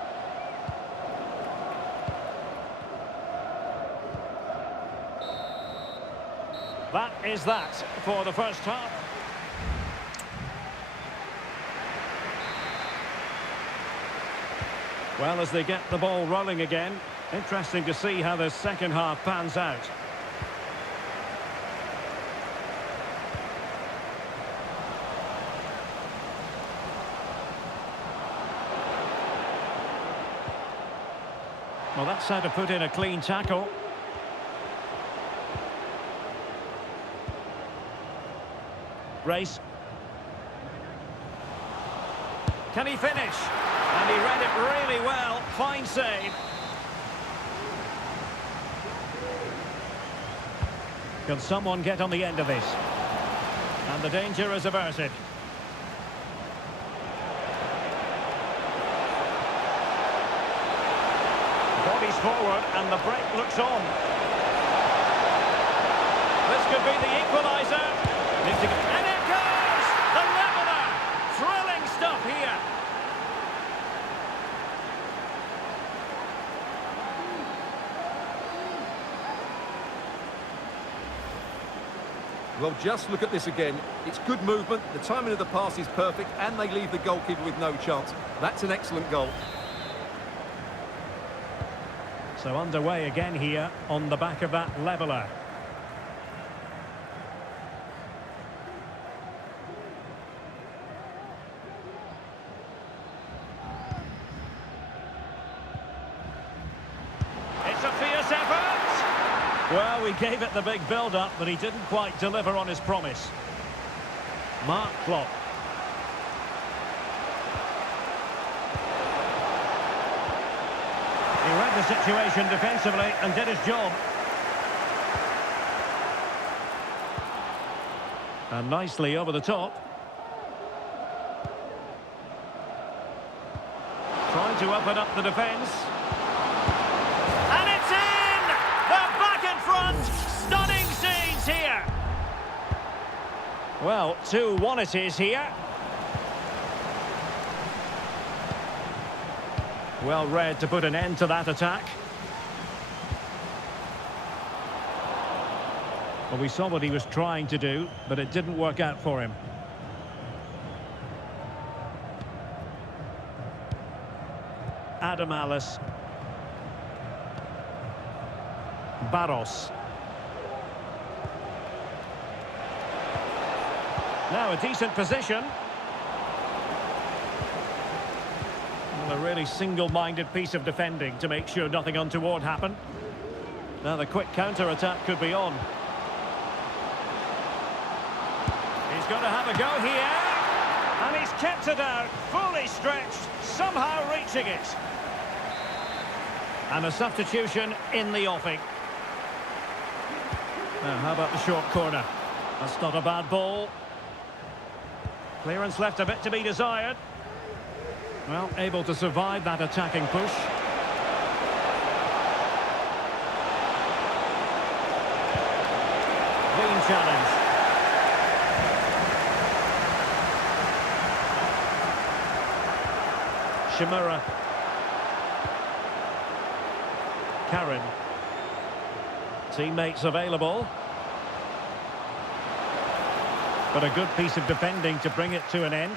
That is that for the first half. Well, as they get the ball rolling again, interesting to see how the second half pans out. Well, that's how to put in a clean tackle. Race. Can he finish? And he read it really well. Fine save. Can someone get on the end of this? And the danger is averted. Bodies forward and the break looks on. This could be the equaliser. And it goes! The leveller! Thrilling stuff here. Well, just look at this again. It's good movement, the timing of the pass is perfect, and they leave the goalkeeper with no chance. That's an excellent goal. So underway again here on the back of that leveller. Well, we gave it the big build-up, but he didn't quite deliver on his promise. Mark Klopp. He read the situation defensively and did his job. And nicely over the top. Trying to open up the defence. Stunning scenes here. Well, 2-1 it is here. Well read to put an end to that attack. Well, we saw what he was trying to do, but it didn't work out for him. Adam Alice. Barros. Now a decent position. Well, a really single-minded piece of defending to make sure nothing untoward happened. Now the quick counter-attack could be on. He's going to have a go here. And he's kept it out, fully stretched, somehow reaching it. And a substitution in the offing. Now, how about the short corner? That's not a bad ball. Clearance left a bit to be desired. Well, able to survive that attacking push. Clean challenge. Shimura. Karen. Teammates available. But a good piece of defending to bring it to an end.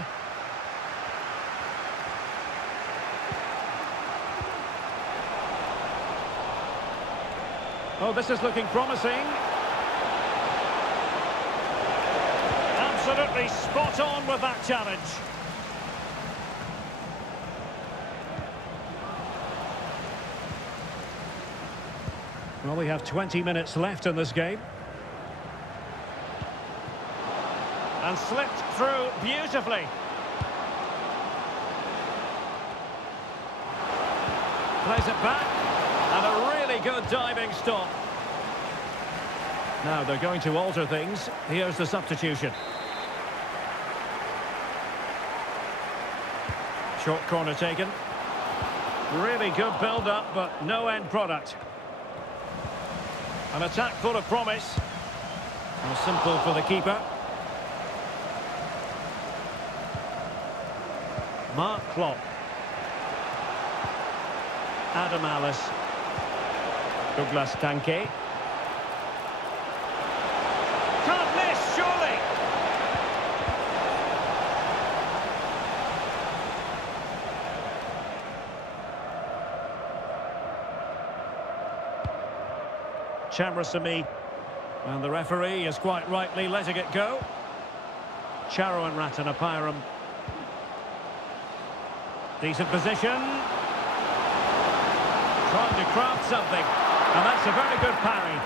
Oh, this is looking promising. Absolutely spot on with that challenge. Well, we have 20 minutes left in this game. And slipped through beautifully. Plays it back. And a really good diving stop. Now they're going to alter things. Here's the substitution. Short corner taken. Really good build-up, but no end product. An attack full of promise. And simple for the keeper. Mark Klopp. Adam Alice. Douglas Tanke. Can't miss, surely! Chamrasamy. And the referee is quite rightly letting it go. Charo and Ratanapiram. Decent position. Trying to craft something. And that's a very good parry.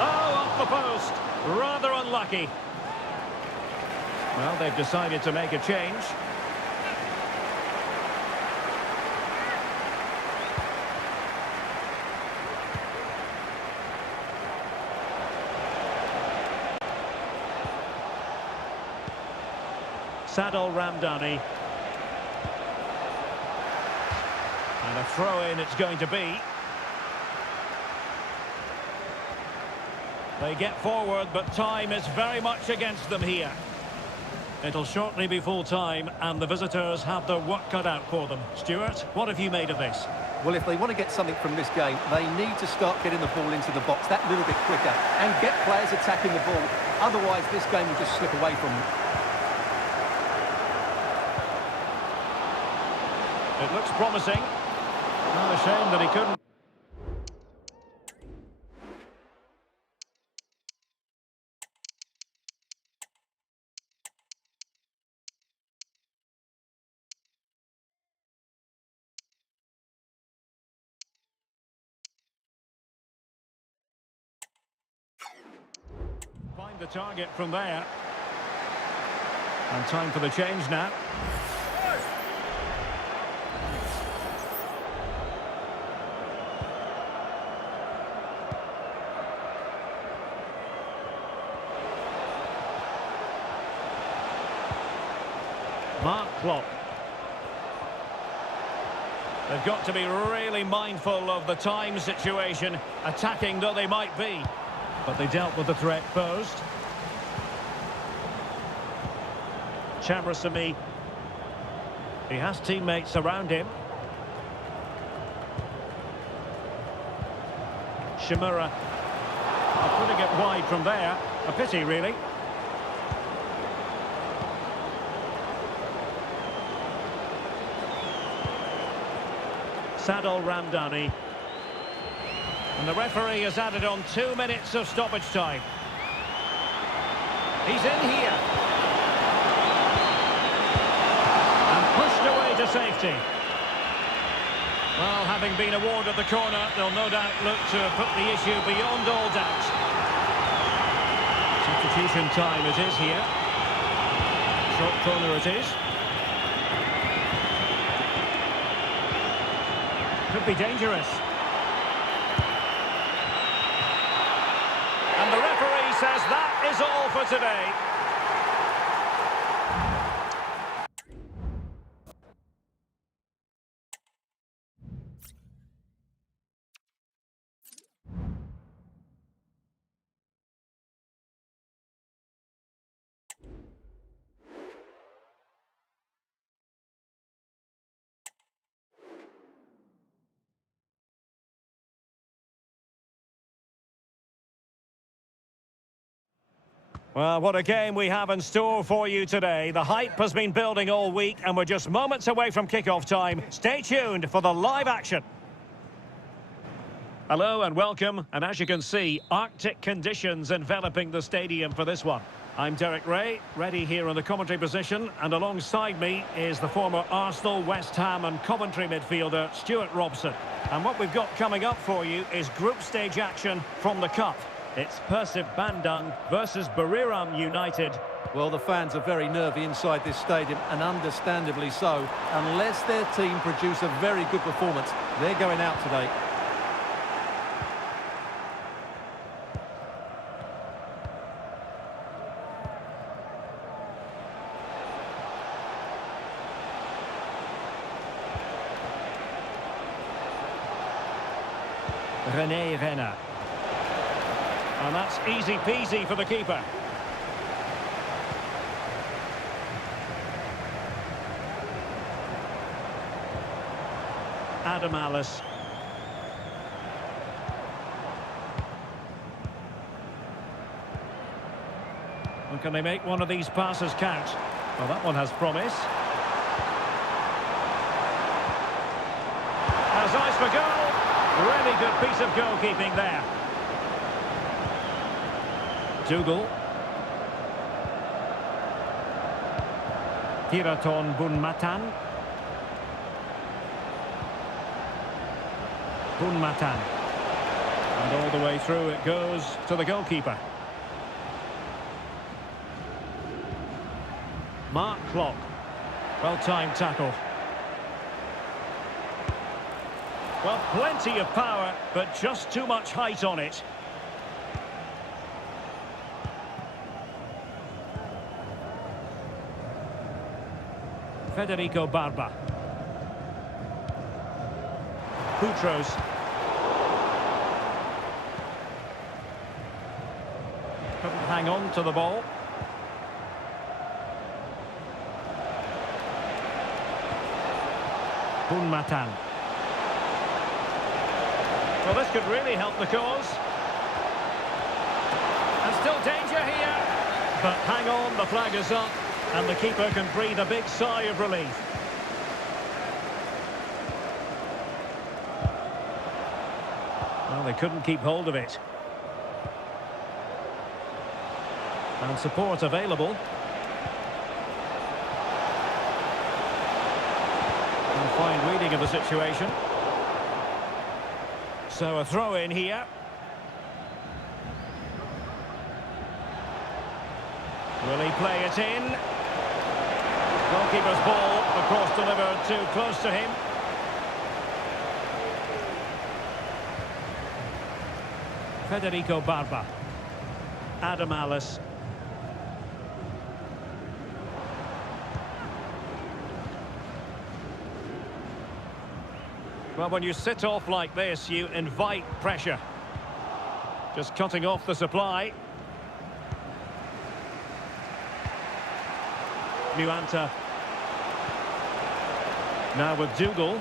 Oh, off the post. Rather unlucky. Well, they've decided to make a change. Sadal Ramdani. And a throw-in it's going to be. They get forward, but time is very much against them here. It'll shortly be full time, and the visitors have their work cut out for them. Stuart, what have you made of this? Well, if they want to get something from this game, they need to start getting the ball into the box that little bit quicker and get players attacking the ball. Otherwise, this game will just slip away from them. It looks promising. Not a shame that he couldn't. Find the target from there. And time for the change now. Mark Klopp. They've got to be really mindful of the time situation, attacking though they might be. But they dealt with the threat posed. Chamrasamy. He has teammates around him. Shimura. Putting it wide from there. A pity, really. Sadal Ramdani. And the referee has added on 2 minutes of stoppage time. He's in here. And pushed away to safety. Well, having been awarded the corner, they'll no doubt look to put the issue beyond all doubt. Substitution time it is here. Short corner it is. Could be dangerous. And the referee says that is all for today. Well, what a game we have in store for you today. The hype has been building all week and we're just moments away from kickoff time. Stay tuned for the live action. Hello and welcome. And as you can see, Arctic conditions enveloping the stadium for this one. I'm Derek Ray, ready here in the commentary position, and alongside me is the former Arsenal, West Ham and Coventry midfielder Stuart Robson. And what we've got coming up for you is group stage action from the Cup. It's Persib Bandung versus Buriram United. Well, the fans are very nervy inside this stadium, and understandably so. Unless their team produce a very good performance, they're going out today. René Renner. And that's easy peasy for the keeper. Adam Alice. And can they make one of these passes count? Well, that one has promise. Has eyes for goal. Really good piece of goalkeeping there. Dougal. Kiraton Bunmatan. Bunmatan. And all the way through it goes to the goalkeeper. Mark Klopp. Well-timed tackle. Well, plenty of power, but just too much height on it. Federico Barba. Boutros. Couldn't hang on to the ball. Bunmatan. Well, this could really help the cause. And still danger here. But hang on, the flag is up. And the keeper can breathe a big sigh of relief. Well, they couldn't keep hold of it. And support available. And fine reading of the situation. So a throw in here. Will he play it in? Goalkeeper's ball, the cross delivered too close to him. Federico Barba. Adam Alice. Well, when you sit off like this, you invite pressure. Just cutting off the supply. Nuanta. Now with Dougal.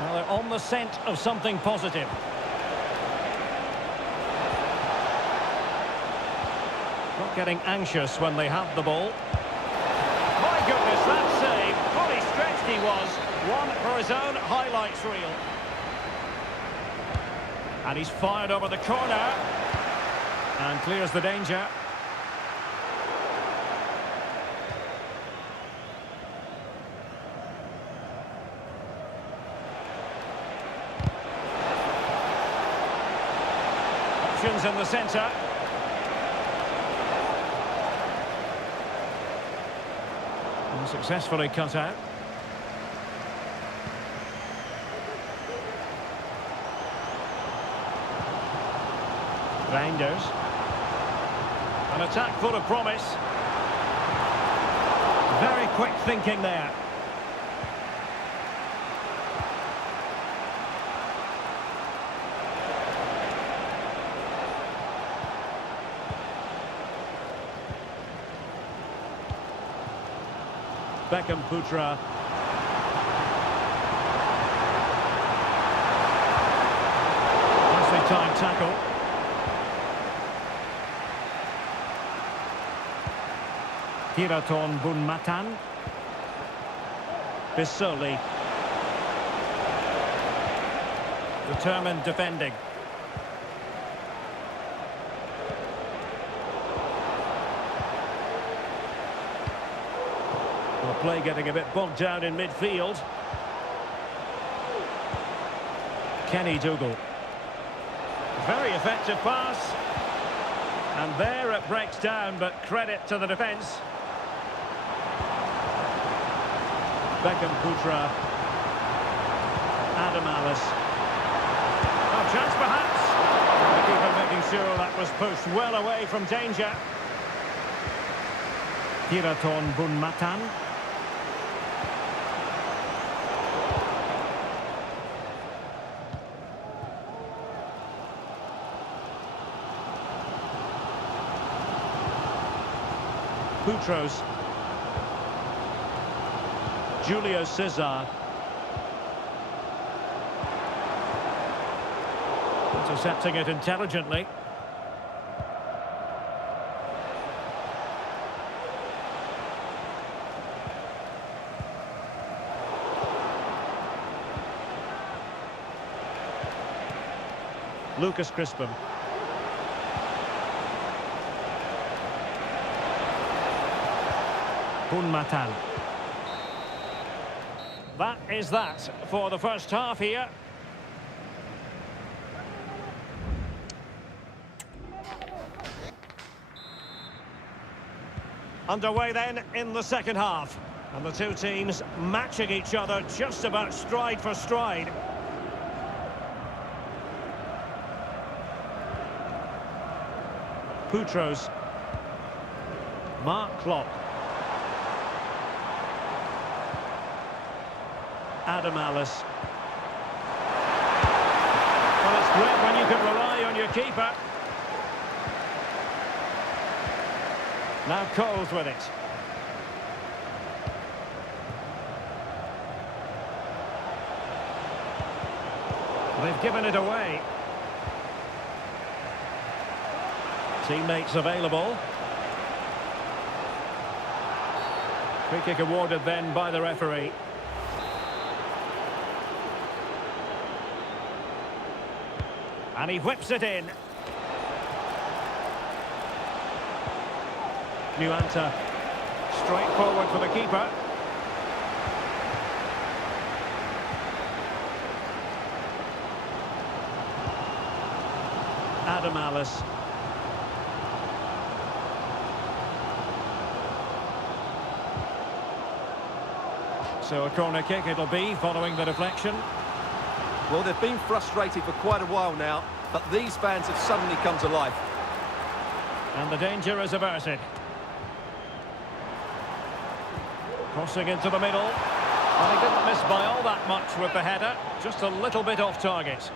Well, they're on the scent of something positive. Not getting anxious when they have the ball. My goodness, that save. Fully stretched he was. One for his own highlights reel. And he's fired over the corner. And clears the danger. Options in the centre. And successfully cut out. Reinders. An attack full of promise. Very quick thinking there. Beckham Putra. Nicely timed tackle. Kiraton Bunmatan. Bissoli. Determined defending. Well, play getting a bit bogged down in midfield. Kenny Dougal. Very effective pass. And there it breaks down, but credit to the defence. Beckham Putra. Adam Alice. Oh, chance perhaps. The keeper making sure that was pushed well away from danger. Kiraton Bunmatan. Boutros. Julio Cesar. Intercepting it intelligently. Lucas Crispin. Bunmatan. That is that for the first half here. Underway then in the second half. And the two teams matching each other just about stride for stride. Boutros. Mark Klopp. Adam Alice. Well, it's great when you can rely on your keeper. Now Coles with it. They've given it away. Teammates available. Free kick awarded then by the referee. And he whips it in. Nuanta. Straight forward for the keeper. Adam Alice. So a corner kick it'll be following the deflection. Well, they've been frustrated for quite a while now, but these fans have suddenly come to life. And the danger is averted. Crossing into the middle. Well, he didn't miss by all that much with the header. Just a little bit off target.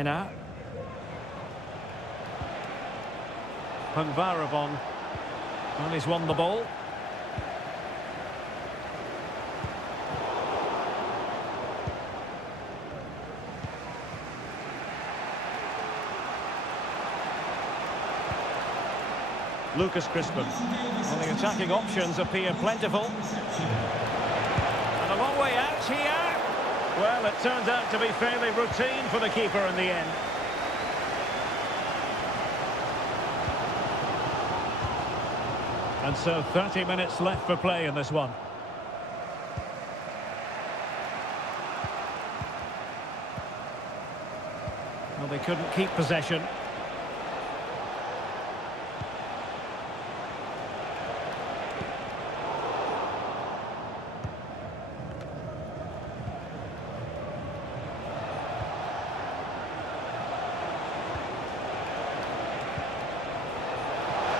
Rena. Pangvaravon. Well, he's won the ball. Lucas Crispin. Well, the attacking options appear plentiful. And a long way out here. Well, it turns out to be fairly routine for the keeper in the end. And so 30 minutes left for play in this one. Well, they couldn't keep possession.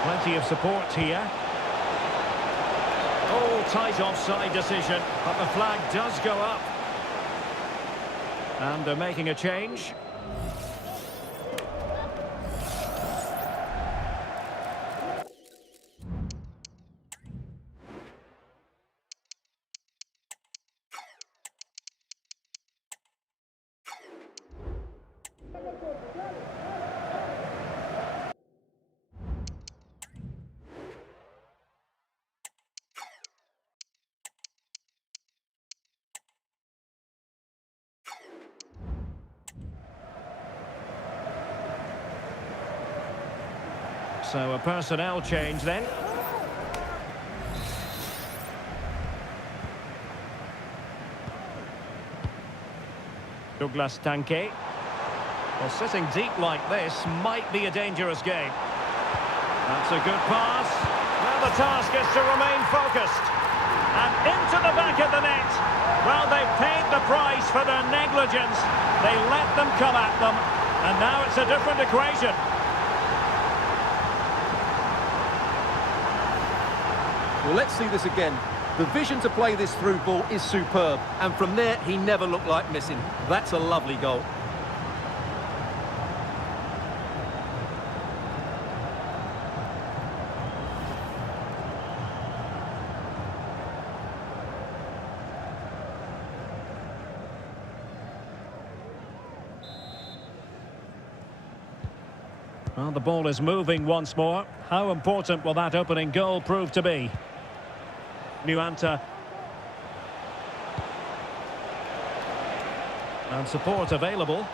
Plenty of support here. Oh, tight offside decision, but the flag does go up. And they're making a change. So a personnel change then. Douglas Tanque. Well, sitting deep like this might be a dangerous game. That's a good pass. Now the task is to remain focused. And into the back of the net. Well, they've paid the price for their negligence. They let them come at them. And now it's a different equation. Well, let's see this again. The vision to play this through ball is superb. And from there, he never looked like missing. That's a lovely goal. Well, the ball is moving once more. How important will that opening goal prove to be? Nuanta. And support available,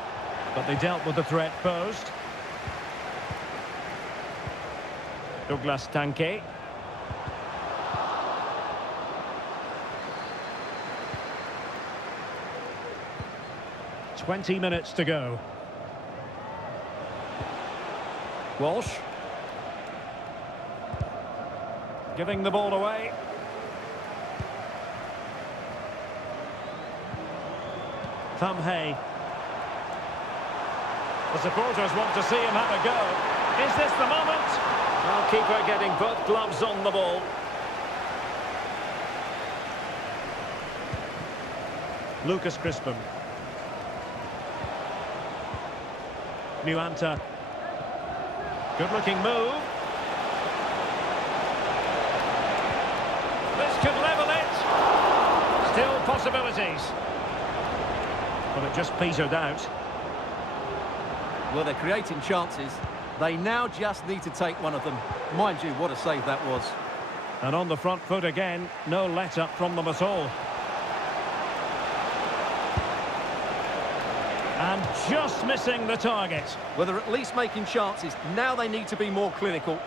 but they dealt with the threat posed. Douglas Tanque. "20 minutes to go. Walsh. Giving the ball away. Hay. The supporters want to see him have a go. Is this the moment? Well, keeper getting both gloves on the ball. Lucas Crispin. Nuanta. Good-looking move. This could level it. Still possibilities. But it just petered out. Well, they're creating chances. They now just need to take one of them. Mind you, what a save that was. And on the front foot again, no let-up from them at all. And just missing the target. Well, they're at least making chances. Now they need to be more clinical.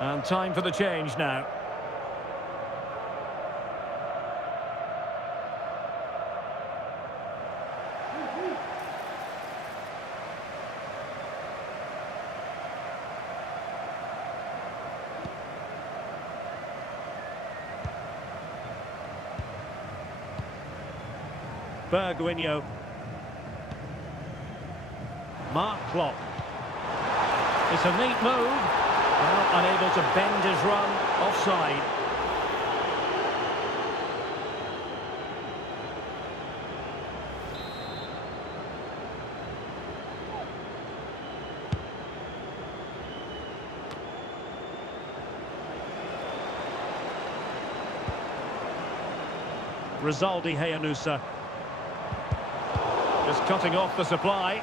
And time for the change now. Bergwijn. Mark Klopp. It's a neat move. Well, unable to bend his run. Offside. Rizaldi Hayanusa. Just cutting off the supply.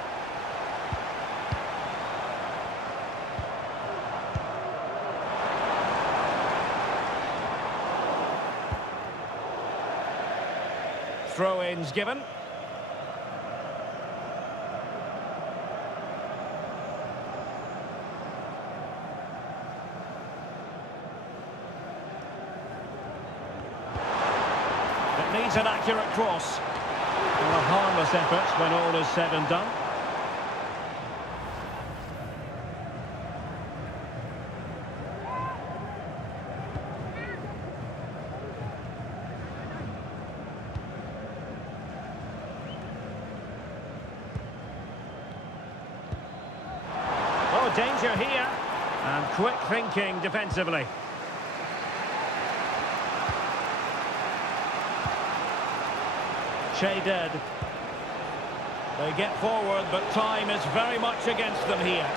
Throw-ins given. It needs an accurate cross. Well, a harmless effort when all is said and done. Oh, danger here. And quick thinking defensively. Dead. They get forward, but time is very much against them here.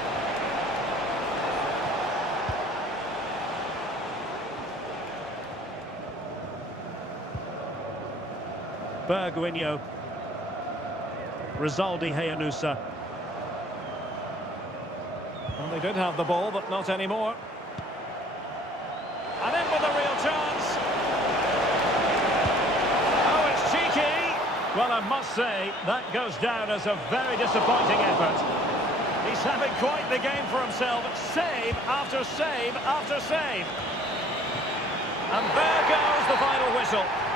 Bergwijn. Rizaldi Hayanusa. Well, they did have the ball, but not anymore. And in with a real chance. Oh, it's cheeky. Well, I must say, that goes down as a very disappointing effort. He He's having quite the game for himself. Save after save after save. And there goes the final whistle.